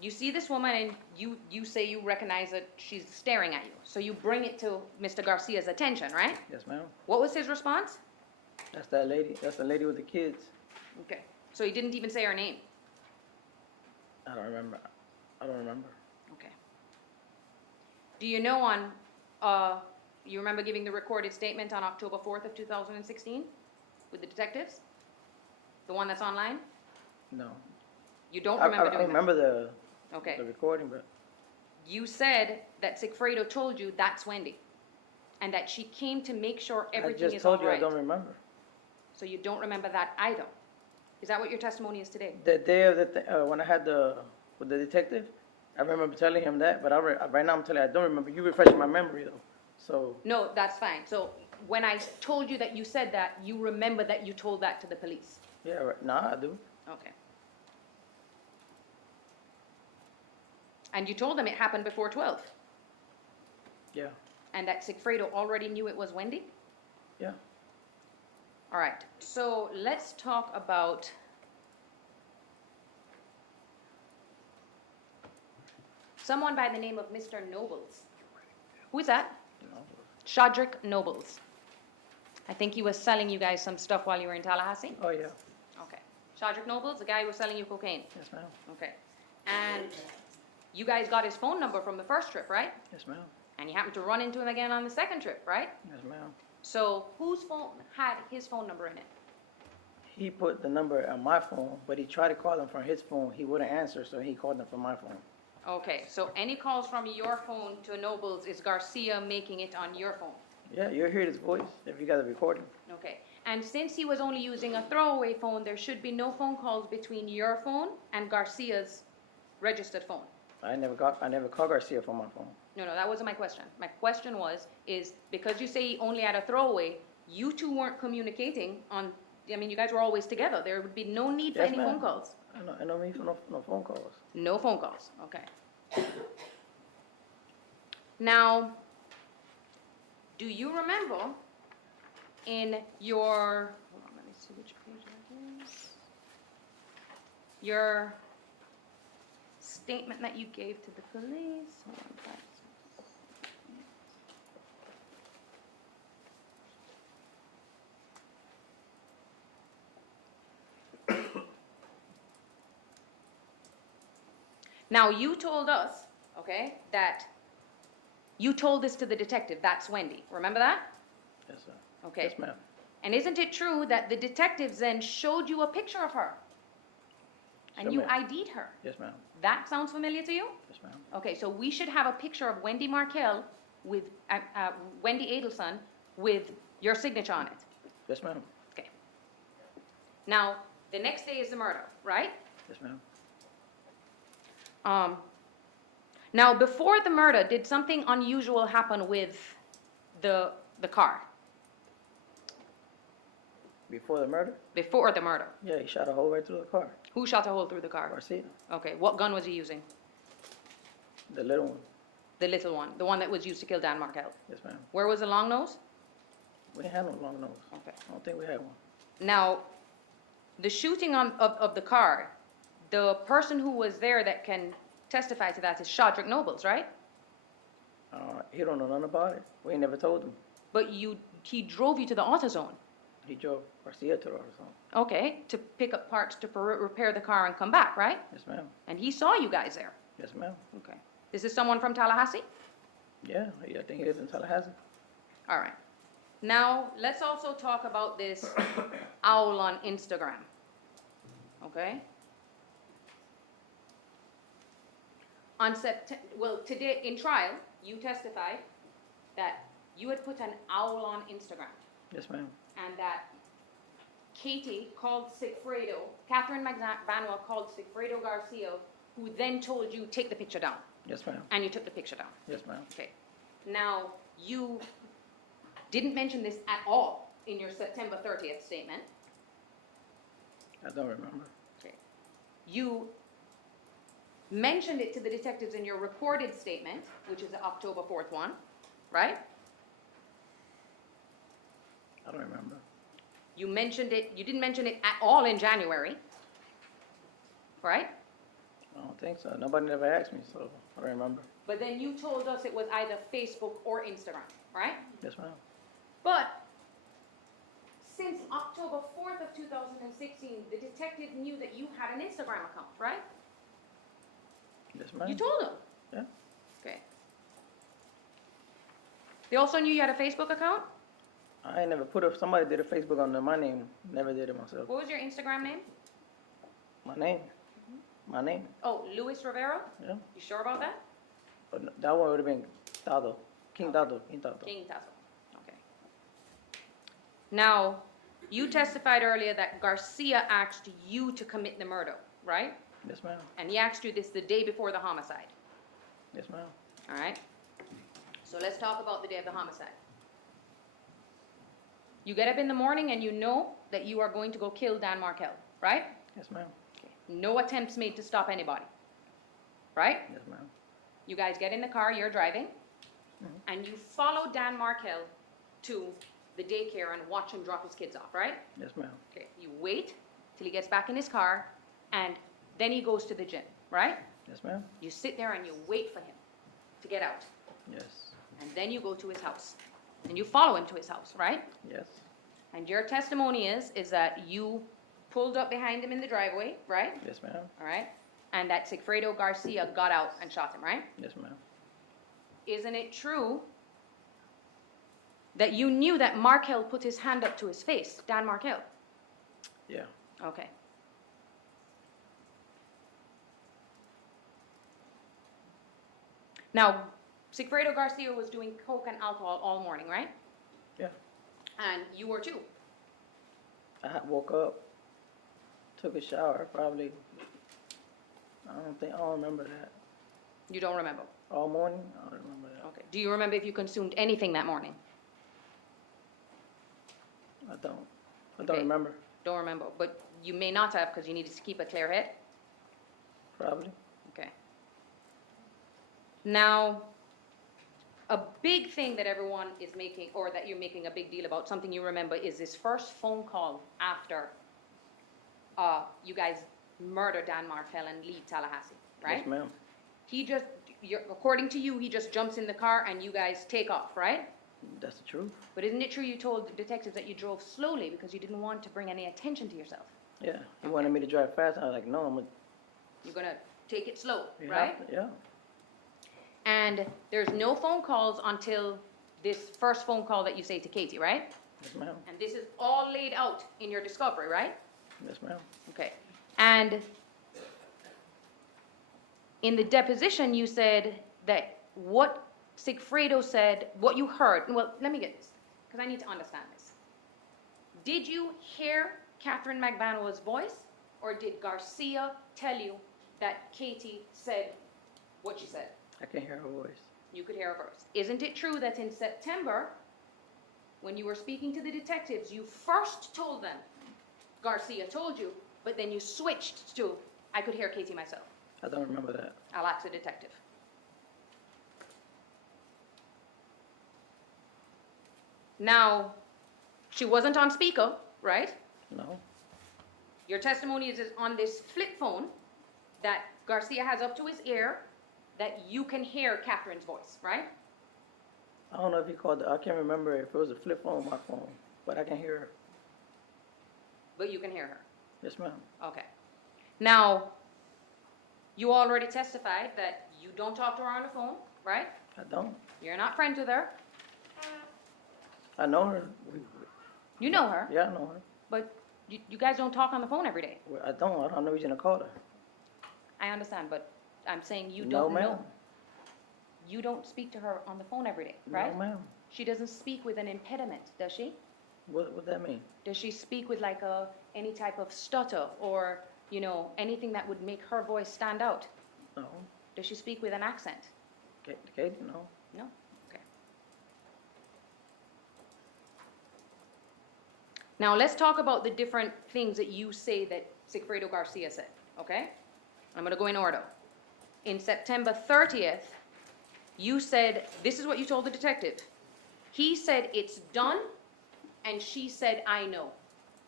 you see this woman and you say you recognize that she's staring at you. So you bring it to Mr. Garcia's attention, right? Yes, ma'am. What was his response? That's that lady. That's the lady with the kids. Okay, so he didn't even say her name. I don't remember. I don't remember. Okay. Do you know you remember giving the recorded statement on October 4th of 2016 with the detectives? The one that's online? No. You don't I remember doing that? remember the Okay. recording, but You said that Sigfredo told you that's Wendy, and that she came to make sure I everything just is all told you I right. don't remember. So you don't remember that either. Is that what your testimony is today? The day of when I had with the detective, I remember telling him that, but right now I'm telling you I don't remember. You refreshing my memory though, so No, that's fine. So when I told you that you said that, you remember that you told that to the police? yeah, right. Nah, I do. Okay. And you told them it happened before 12, Yeah, and that Sigfredo already knew it was Wendy? yeah. All right, so let's talk about someone by the name of Mr. Nobles. Who is that? No. Shadrick Nobles. I think he was selling you guys some stuff while you were in Tallahassee? Oh yeah. Okay. Shadrick Nobles, the guy who was selling you cocaine? Yes, ma'am. Okay. And you guys got his phone number from the first trip, right? Yes, ma'am. And you happened to run into him again on the second trip, right? Yes, ma'am. So whose phone had his phone number in it? He put the number on my phone, but he tried to call him from his phone. He wouldn't answer, so he called him from my phone. Okay, so any calls from your phone to Nobles is Garcia making it on your phone? Yeah, you'll hear his voice if you got the recording. Okay, and since he was only using a throwaway phone, there should be no phone calls between your phone and Garcia's registered phone? I never called Garcia from my phone. No, that wasn't my question. My question is because you say he only had a throwaway, you two weren't communicating you guys were always together. There would be no need for Yes, any ma'am. phone calls. I don't need no phone calls. No phone calls, okay. Now, do you remember in your, hold on, let me see which page that is. Your statement that you gave to the police, hold on, 5, 6. Now, you told us, okay, that you told this to the detective, that's Wendy. Remember that? Yes, sir. Okay. Yes, ma'am. And isn't it true that the detectives then showed you a picture of her? And Sure, you ma'am. ID'd her? Yes, ma'am. That sounds familiar to you? Yes, ma'am. Okay, so we should have a picture of Wendy Markell with, Wendy Adelson with your signature on it. Yes, ma'am. Okay. Now, the next day is the murder, right? Yes, ma'am. Now, before the murder, did something unusual happen with the car? Before the murder? Before the murder. Yeah, he shot a hole right through the car. Who shot a hole through the car? Garcia, Okay, what gun was he using? the little one. The little one, the one that was used to kill Dan Markel. Yes, ma'am. Where was the long nose? We didn't have no long nose. Okay. I don't think we had one. Now, the shooting of the car, the person who was there that can testify to that is Shadrick Nobles, right? He don't know nothing about it. We ain't never told him. But he drove you to the AutoZone. He drove Garcia to the AutoZone. Okay, to pick up parts to repair the car and come back, right? Yes, ma'am. And he saw you guys there. Yes, ma'am. Okay. This is someone from Tallahassee? Yeah, I think he lives in Tallahassee. All right. Now, let's also talk about this owl on Instagram. Okay? Today in trial, you testified that you had put an owl on Instagram Yes, ma'am. and that Katie called Sigfredo, Katherine Magbanua called Sigfredo Garcia, who then told you, take the picture down. Yes, ma'am. And you took the picture down. Yes, ma'am. Okay. Now, you didn't mention this at all in your September 30th statement. I don't remember. Okay. You mentioned it to the detectives in your recorded statement, which is the October 4th one, right? I don't remember. You mentioned it, you didn't mention it at all in January, right? I don't think so. Nobody never asked me, so I don't remember. But then you told us it was either Facebook or Instagram, right? Yes, ma'am. But since October 4th of 2016, the detective knew that you had an Instagram account, right? Yes, ma'am. You told them? Yeah. Okay. They also knew you had a Facebook account? I ain't never put up, somebody did a Facebook under my name. Never did it myself. What was your Instagram name? My name? My name? Oh, Luis Rivera? Yeah. You sure about that? But that one would have been Tado. King Tado. King Tado. King Tasso. Okay. Now, you testified earlier that Garcia asked you to commit the murder, right? Yes, ma'am. And he asked you this the day before the homicide. Yes, ma'am. All right? So let's talk about the day of the homicide. You get up in the morning and you know that you are going to go kill Dan Markel, right? Yes, ma'am. No attempts made to stop anybody, right? Yes, ma'am. You guys get in the car, you're driving, and you follow Dan Markel to the daycare and watch him drop his kids off, right? Yes, ma'am. Okay. You wait till he gets back in his car, and then he goes to the gym, right? Yes, ma'am. You sit there and you wait for him to get out, Yes. and then you go to his house, and you follow him to his house, right? Yes. And your testimony is that you pulled up behind him in the driveway, right? Yes, ma'am. All right? And that Sigfredo Garcia got out and shot him, right? Yes, ma'am. Isn't it true that you knew that Markel put his hand up to his face, Dan Markel? Yeah. Okay. Now, Sigfredo Garcia was doing coke and alcohol all morning, right? Yeah. And you were too. I woke up, took a shower, probably. I don't remember that. You don't remember? All morning? I don't remember that. Okay. Do you remember if you consumed anything that morning? I don't Okay. remember. Don't remember. But you may not have because you needed to keep a clear head? Probably. Okay. Now, a big thing that everyone is making, or that you're making a big deal about, something you remember, is this first phone call after you guys murdered Dan Markel and leave Tallahassee, right? Yes, ma'am. According to you, he just jumps in the car and you guys take off, right? That's the truth. But isn't it true you told the detectives that you drove slowly because you didn't want to bring any attention to yourself? Yeah. He wanted me to drive fast. I was like, no, You're gonna take it slow, you right? have to- Yeah. And there's no phone calls until this first phone call that you say to Katie, right? Yes, ma'am. And this is all laid out in your discovery, right? Yes, ma'am. Okay. And in the deposition, you said that what Sigfredo said, what you heard, well, let me get this, because I need to understand this. Did you hear Katherine Magbanua's voice, or did Garcia tell you that Katie said what she said? I can't hear her voice. You could hear her voice. Isn't it true that in September, when you were speaking to the detectives, you first told them, Garcia told you, but then you switched to, I could hear Katie myself. I don't remember that. I'll ask the detective. Now, she wasn't on speaker, right? No. Your testimony is on this flip phone that Garcia has up to his ear, that you can hear Catherine's voice, right? I don't know if you called it, I can't remember if it was a flip phone or my phone, but I can hear her. But you can hear her. Yes, ma'am. Okay. Now, you already testified that you don't talk to her on the phone, right? I don't. You're not friends with her. I know her. You know her, Yeah, I know her. but you guys don't talk on the phone every day. Well, I don't have no reason to call her. I understand, but I'm saying you No, don't ma'am. know. You don't speak to her on the phone every day, right? No, ma'am. She doesn't speak with an impediment, does she? What that mean? Does she speak with like any type of stutter or, you know, anything that would make her voice stand out? No. Does she speak with an accent? Katie, no. No? Okay. Now let's talk about the different things that you say that Sigfredo Garcia said, okay? I'm gonna go in order. In September 30th, you said, this is what you told the detective. He said, it's done, and she said, I know.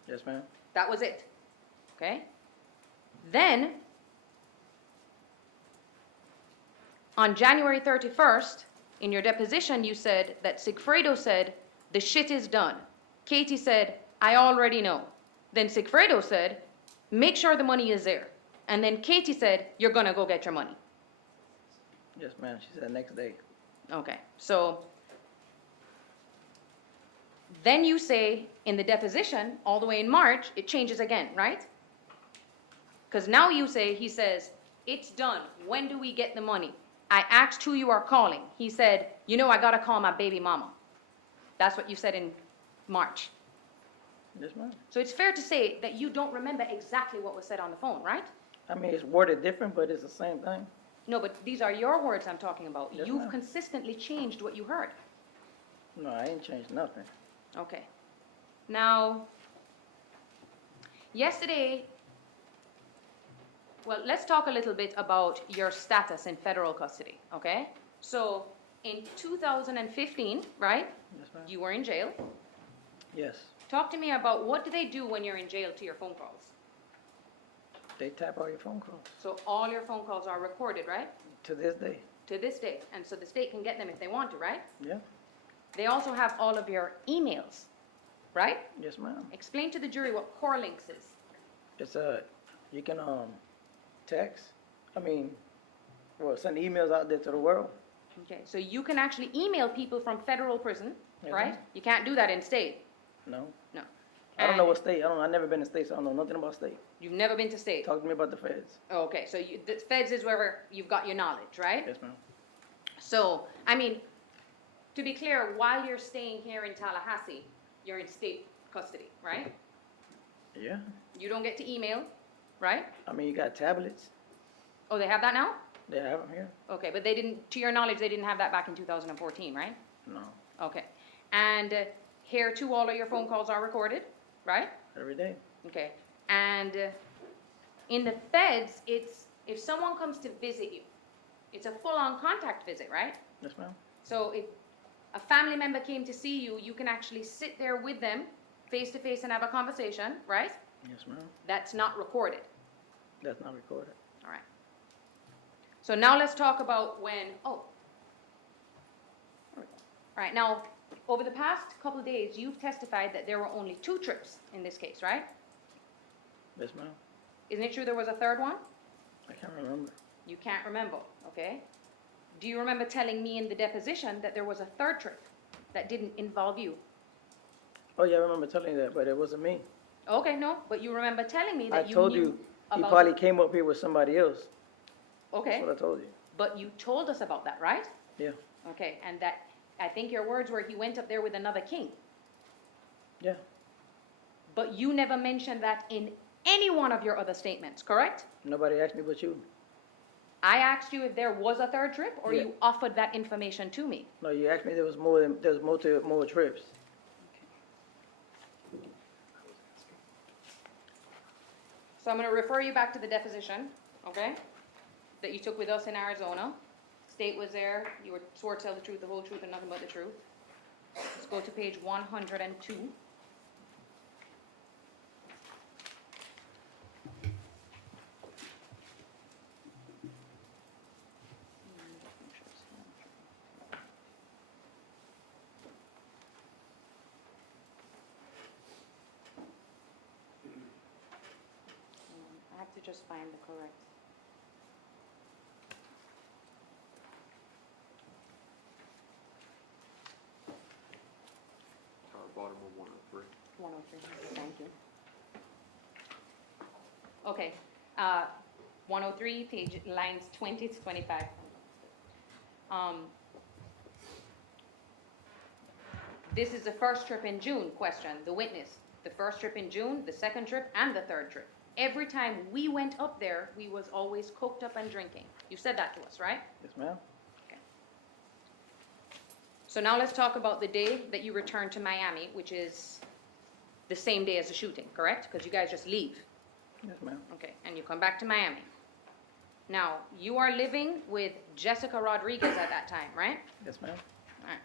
Yes, ma'am. That was it, okay? Then, on January 31st, in your deposition, you said that Sigfredo said, the shit is done. Katie said, I already know. Then Sigfredo said, make sure the money is there. And then Katie said, you're gonna go get your money. Yes, ma'am. She said next day. Okay, so then you say in the deposition, all the way in March, it changes again, right? Because now you say, he says, it's done. When do we get the money? I asked who you are calling. He said, you know, I gotta call my baby mama. That's what you said in March. Yes, ma'am. So it's fair to say that you don't remember exactly what was said on the phone, right? I mean, it's worded different, but it's the same thing. No, but these are your words I'm talking about. Yes, You've ma'am. consistently changed what you heard. No, I ain't changed nothing. Okay. Now, yesterday, well, let's talk a little bit about your status in federal custody, okay? So, in 2015, right, Yes, ma'am. you were in jail. Yes. Talk to me about what do they do when you're in jail to your phone calls? They tap all your phone calls. So all your phone calls are recorded, right? To this day. To this day. And so the state can get them if they want to, right? Yeah. They also have all of your emails, right? Yes, ma'am. Explain to the jury what core links is. It's you can text. I mean, well, send emails out there to the world. Okay, so you can actually email people from federal prison, Yes, right? ma'am. You can't do that in state. No. No. I don't know And what state. I've never been to state, so I don't know nothing about state. You've never been to state. Talk to me about the feds. Okay, so the feds is wherever you've got your knowledge, right? Yes, ma'am. So, I mean, to be clear, while you're staying here in Tallahassee, you're in state custody, right? Yeah. You don't get to email, right? I mean, you got tablets. Oh, they have that now? They have them here. Okay, but they didn't, to your knowledge, they didn't have that back in 2014, right? No. Okay. And here too, all of your phone calls are recorded, right? Every day. Okay. And in the feds, it's, if someone comes to visit you, it's a full-on contact visit, right? Yes, ma'am. So if a family member came to see you, you can actually sit there with them face-to-face and have a conversation, right? Yes, ma'am. That's not recorded. That's not recorded. All right. So now let's talk about when, all right, now, over the past couple of days, you've testified that there were only 2 trips in this case, right? Yes, ma'am. Isn't it true there was a third one? I can't remember. You can't remember, okay? Do you remember telling me in the deposition that there was a third trip that didn't involve you? Oh, yeah, I remember telling you that, but it wasn't me. Okay, no, but you remember telling me I that you told knew you he about... probably came up here with somebody else. Okay, That's what I told you. but you told us about that, right? Yeah. Okay, and that, I think your words were he went up there with another king. Yeah. But you never mentioned that in any one of your other statements, correct? Nobody asked me but you. I asked you if there was a third trip, or Yeah. you offered that information to me? No, you asked me there was more trips. So I'm gonna refer you back to the deposition, okay? That you took with us in Arizona. State was there, you were swore to tell the truth, the whole truth, and nothing but the truth. Let's go to page 102. I have to just find the correct. Bottom of 103. 103, thank you. Okay, 103, page, lines 20 to 25. This is the first trip in June, question, the witness. The first trip in June, the second trip, and the third trip. Every time we went up there, we was always coked up and drinking. You said that to us, right? Yes, ma'am. So now let's talk about the day that you returned to Miami, which is the same day as the shooting, correct? Because you guys just leave. Yes, ma'am. Okay, and you come back to Miami. Now, you are living with Jessica Rodriguez at that time, right? Yes, ma'am. All right.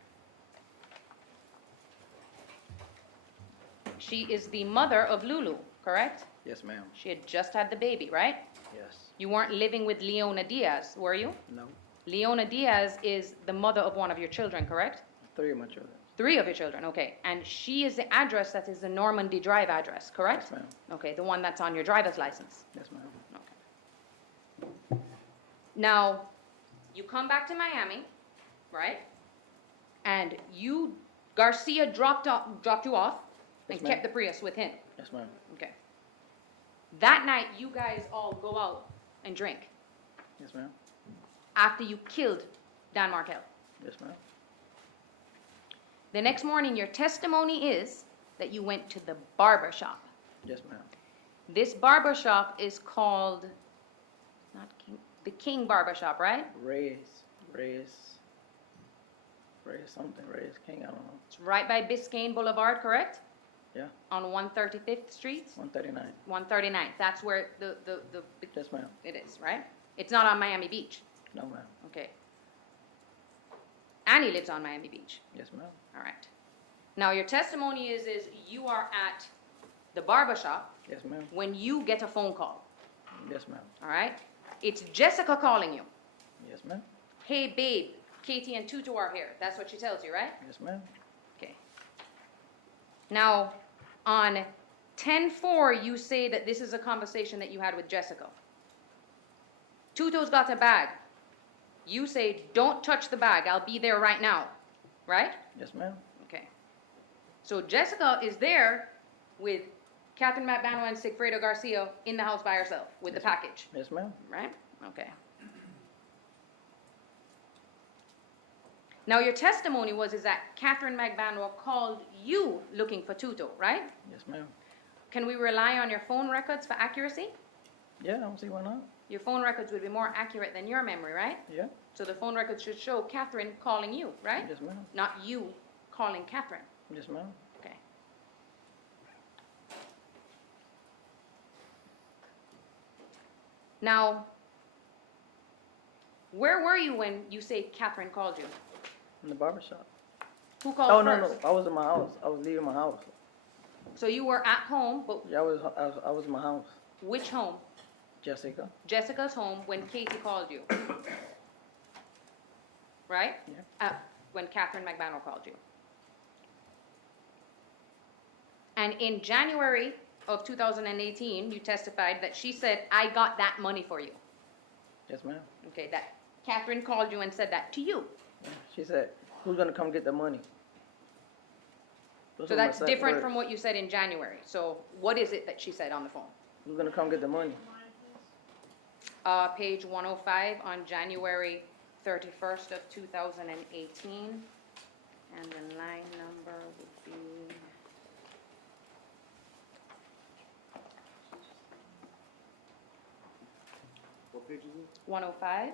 She is the mother of Lulu, correct? Yes, ma'am. She had just had the baby, right? Yes. You weren't living with Leona Diaz, were you? No. Leona Diaz is the mother of one of your children, correct? 3 of my children. 3 of your children, okay. And she is the address that is the Normandy Drive address, correct? Yes, ma'am. Okay, the one that's on your driver's license. Yes, ma'am. Okay. Now, you come back to Miami, right? And you, Garcia dropped you off and Yes, ma'am. kept the Prius with him. Yes, ma'am. Okay. That night, you guys all go out and drink Yes, ma'am. after you killed Dan Markel. Yes, ma'am. The next morning, your testimony is that you went to the barber shop. Yes, ma'am. This barber shop is called, not King, the King Barber Shop, right? Reyes something, Reyes King, I don't know. It's right by Biscayne Boulevard, correct? Yeah. On 135th Street? 139. 139th. That's where the Yes, ma'am. it is, right? It's not on Miami Beach. No, ma'am. Okay. Annie lives on Miami Beach. Yes, ma'am. All right. Now, your testimony is you are at the barber shop Yes, ma'am. when you get a phone call. Yes, ma'am. All right? It's Jessica calling you. Yes, ma'am. Hey, babe, Katie and Tutu are here. That's what she tells you, right? Yes, ma'am. Okay. Now, on 10/4, you say that this is a conversation that you had with Jessica. Tutu's got a bag. You say, don't touch the bag. I'll be there right now. Right? Yes, ma'am. Okay. So Jessica is there with Katherine Magbanua and Sigfredo Garcia in the house by herself with the package. Yes, ma'am. Right? Okay. Now, your testimony is that Katherine Magbanua called you looking for Tutu, right? Yes, ma'am. Can we rely on your phone records for accuracy? Yeah, I don't see why not. Your phone records would be more accurate than your memory, right? Yeah. So the phone records should show Katherine calling you, right? Yes, ma'am. Not you calling Katherine. Yes, ma'am. Okay. Now, where were you when you say Katherine called you? In the barber shop. Who called Oh, first? no. I was in my house. I was leaving my house. So you were at home, but Yeah, I was in my house. which home? Jessica. Jessica's home when Katie called you. Right? Yeah. When Katherine Magbanua called you. And in January of 2018, you testified that she said, I got that money for you. Yes, ma'am. Okay, that Katherine called you and said that to you. Yeah. She said, who's gonna come get the money? Those So were my that's exact different words. from what you said in January. So what is it that she said on the phone? Who's gonna come get the money? Page 105 on January 31st of 2018. And the line number would be... What page is it? 105.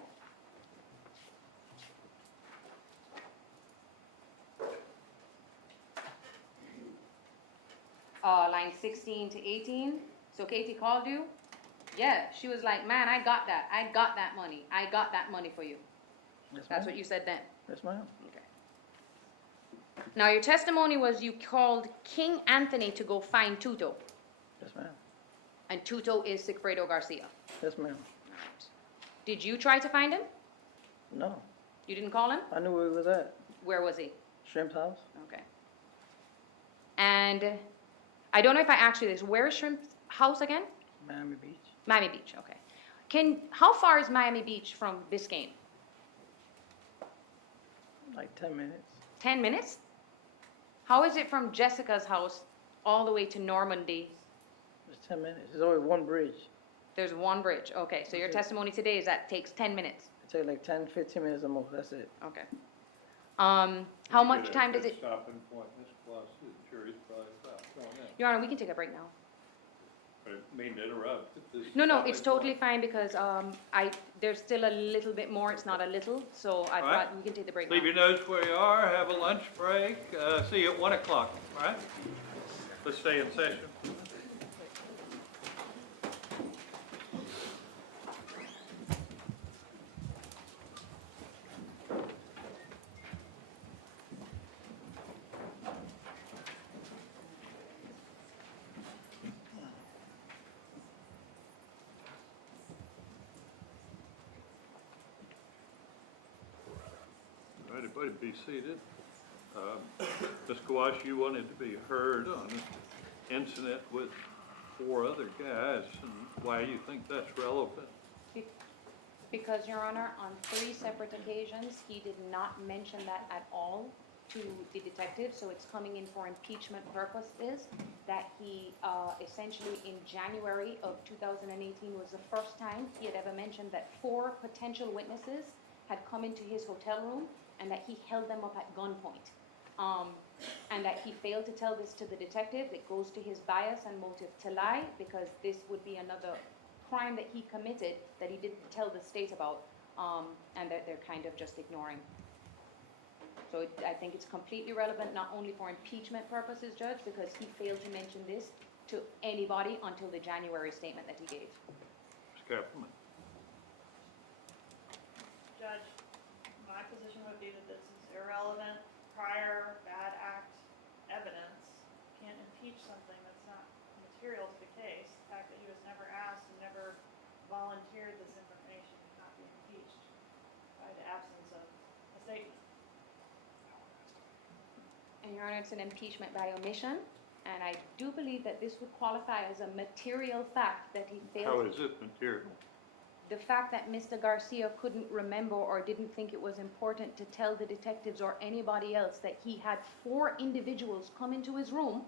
Line 16 to 18. So Katie called you? Yeah, she was like, man, I got that. I got that money. I got that money for you. Yes, That's ma'am. what you said then. Yes, ma'am. Okay. Now, your testimony was you called King Anthony to go find Tuto. Yes, ma'am. And Tuto is Sigfredo Garcia. Yes, ma'am. Did you try to find him? No, You didn't call him? I knew where he was at. Where was he? Shrimp's house. Okay. And I don't know if I asked you this. Where is Shrimp's house again? Miami Beach. Miami Beach, okay. How far is Miami Beach from Biscayne? Like 10 minutes. 10 minutes? How is it from Jessica's house all the way to Normandy? It's 10 minutes. There's only one bridge. There's one bridge. Okay, so your Okay. testimony today is that takes 10 minutes. It takes like 10, 15 minutes or more. That's it. Okay. How much time does it? Stopping point, Ms. Colossus, the jury's probably about going in. Your Honor, we can take a break now. I didn't mean to interrupt. No, it's totally fine because there's still a little bit more. It's not a little, so I All right. thought we can take the break now. Leave your notes where you are, have a lunch break, see you at 1 o'clock, all right? Let's stay in session. All right, everybody be seated. Ms. Kawash, you wanted to be heard on an incident with 4 other guys, and why you think that's relevant? Because, Your Honor, on 3 separate occasions, he did not mention that at all to the detective, so it's coming in for impeachment purposes, that he essentially in January of 2018 was the first time he had ever mentioned that 4 potential witnesses had come into his hotel room and that he held them up at gunpoint. And that he failed to tell this to the detective. It goes to his bias and motive to lie, because this would be another crime that he committed that he didn't tell the state about, and that they're kind of just ignoring. So I think it's completely relevant, not only for impeachment purposes, Judge, because he failed to mention this to anybody until the January statement that he gave. Ms. Kaufman? Judge, my position would be that this is irrelevant, prior bad act evidence. Can't impeach something that's not material to the case. The fact that he was never asked and never volunteered this information cannot be impeached by the absence of a statement. And Your Honor, it's an impeachment by omission, and I do believe that this would qualify as a material fact that he failed. How is it material? The fact that Mr. Garcia couldn't remember or didn't think it was important to tell the detectives or anybody else that he had 4 individuals come into his room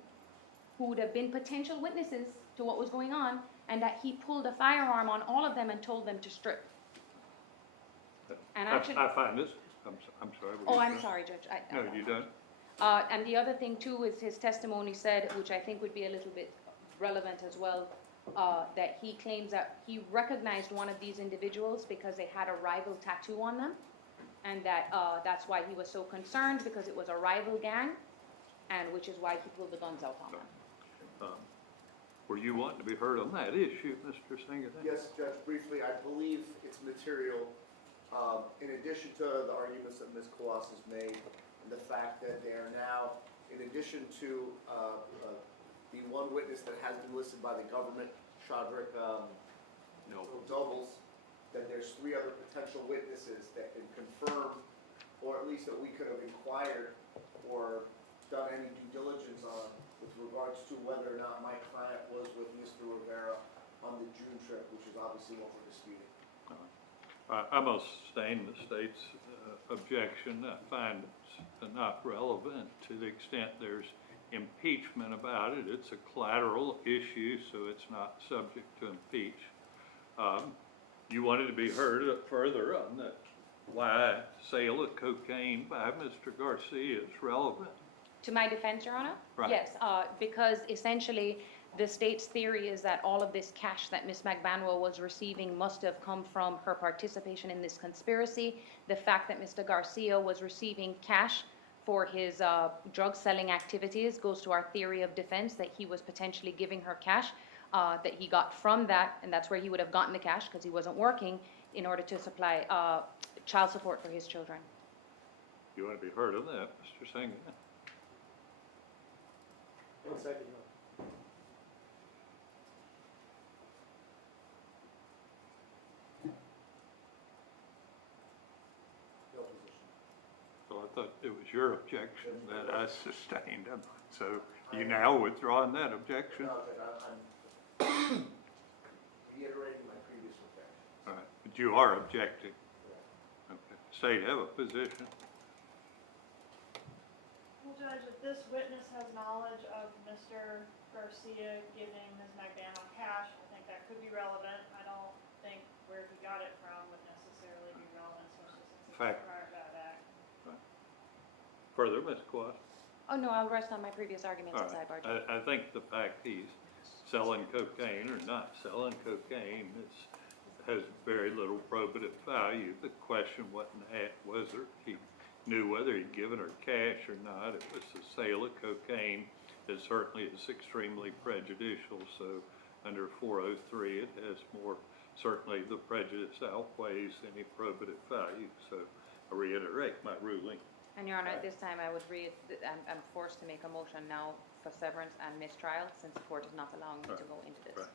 who would have been potential witnesses to what was going on, and that he pulled a firearm on all of them and told them to strip. And actually, I find this, I'm sorry. oh, I'm sorry, Judge. No, you don't? And the other thing too is his testimony said, which I think would be a little bit relevant as well, that he claims that he recognized one of these individuals because they had a rival tattoo on them, and that that's why he was so concerned, because it was a rival gang, and which is why he pulled the guns out on them. Were you wanting to be heard on that issue, Mr. Singer? Yes, Judge, briefly, I believe it's material, in addition to the arguments that Ms. Colossus made, and the fact that they are now, in addition to the one witness that has been listed by the government, Shadrick Nobles, that there's 3 other potential witnesses that can confirm, or at least that we could have inquired or done any due diligence on with regards to whether or not my client was with Mr. Rivera on the June trip, which is obviously what we're disputing. I must sustain the state's objection. I find it's not relevant to the extent there's impeachment about it. It's a collateral issue, so it's not subject to impeach. You wanted to be heard further on that, why sale of cocaine by Mr. Garcia is relevant. To my defense, Your Honor? Right. Yes, because essentially The state's theory is that all of this cash that Ms. Magbanua was receiving must have come from her participation in this conspiracy. The fact that Mr. Garcia was receiving cash for his drug selling activities goes to our theory of defense, that he was potentially giving her cash that he got from that, and that's where he would have gotten the cash because he wasn't working, in order to supply child support for his children. You want to be heard on that, Mr. Singh? 1 second. Your position. So I thought it was your objection that I sustained. So you now withdrawing that objection? No, I'm reiterating my previous objection. All right, but you are objecting. Okay. State, have a position. Well, Judge, if this witness has knowledge of Mr. Garcia giving Ms. Magbanua cash, I think that could be relevant. I don't think where he got it from would necessarily be relevant, especially since it's a Fact. prior bad act. Further, Ms. Quast? Oh, no, I'll rest on my previous arguments All as I right. barge. I think the fact he's selling cocaine or not selling cocaine has very little probative value. The question wasn't whether he knew whether he'd given her cash or not. It was the sale of cocaine. It certainly is extremely prejudicial, so under 403 it has more, certainly the prejudice outweighs any probative value. So I reiterate my ruling. And Your Honor, at this time, I would I'm forced to make a motion now for severance and mistrial, since the court is not allowing me to go into this.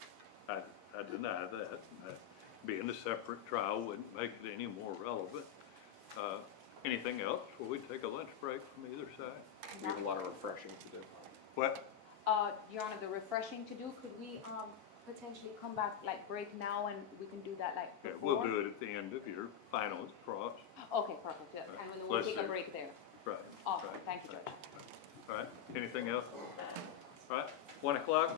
Right. I deny that. Being a separate trial wouldn't make it any more relevant. Anything else? Will we take a lunch break from either side? We have a lot of refreshing to do. What? Your Honor, the refreshing to do, could we potentially come back, like break now, and we can do that like Yeah, before? we'll do it at the end of your finals cross. Okay, perfect, yeah. And then we'll Let's take a see. break there. Right. Awesome, right, thank you, right. Judge. All right, anything else? All right, 1 o'clock?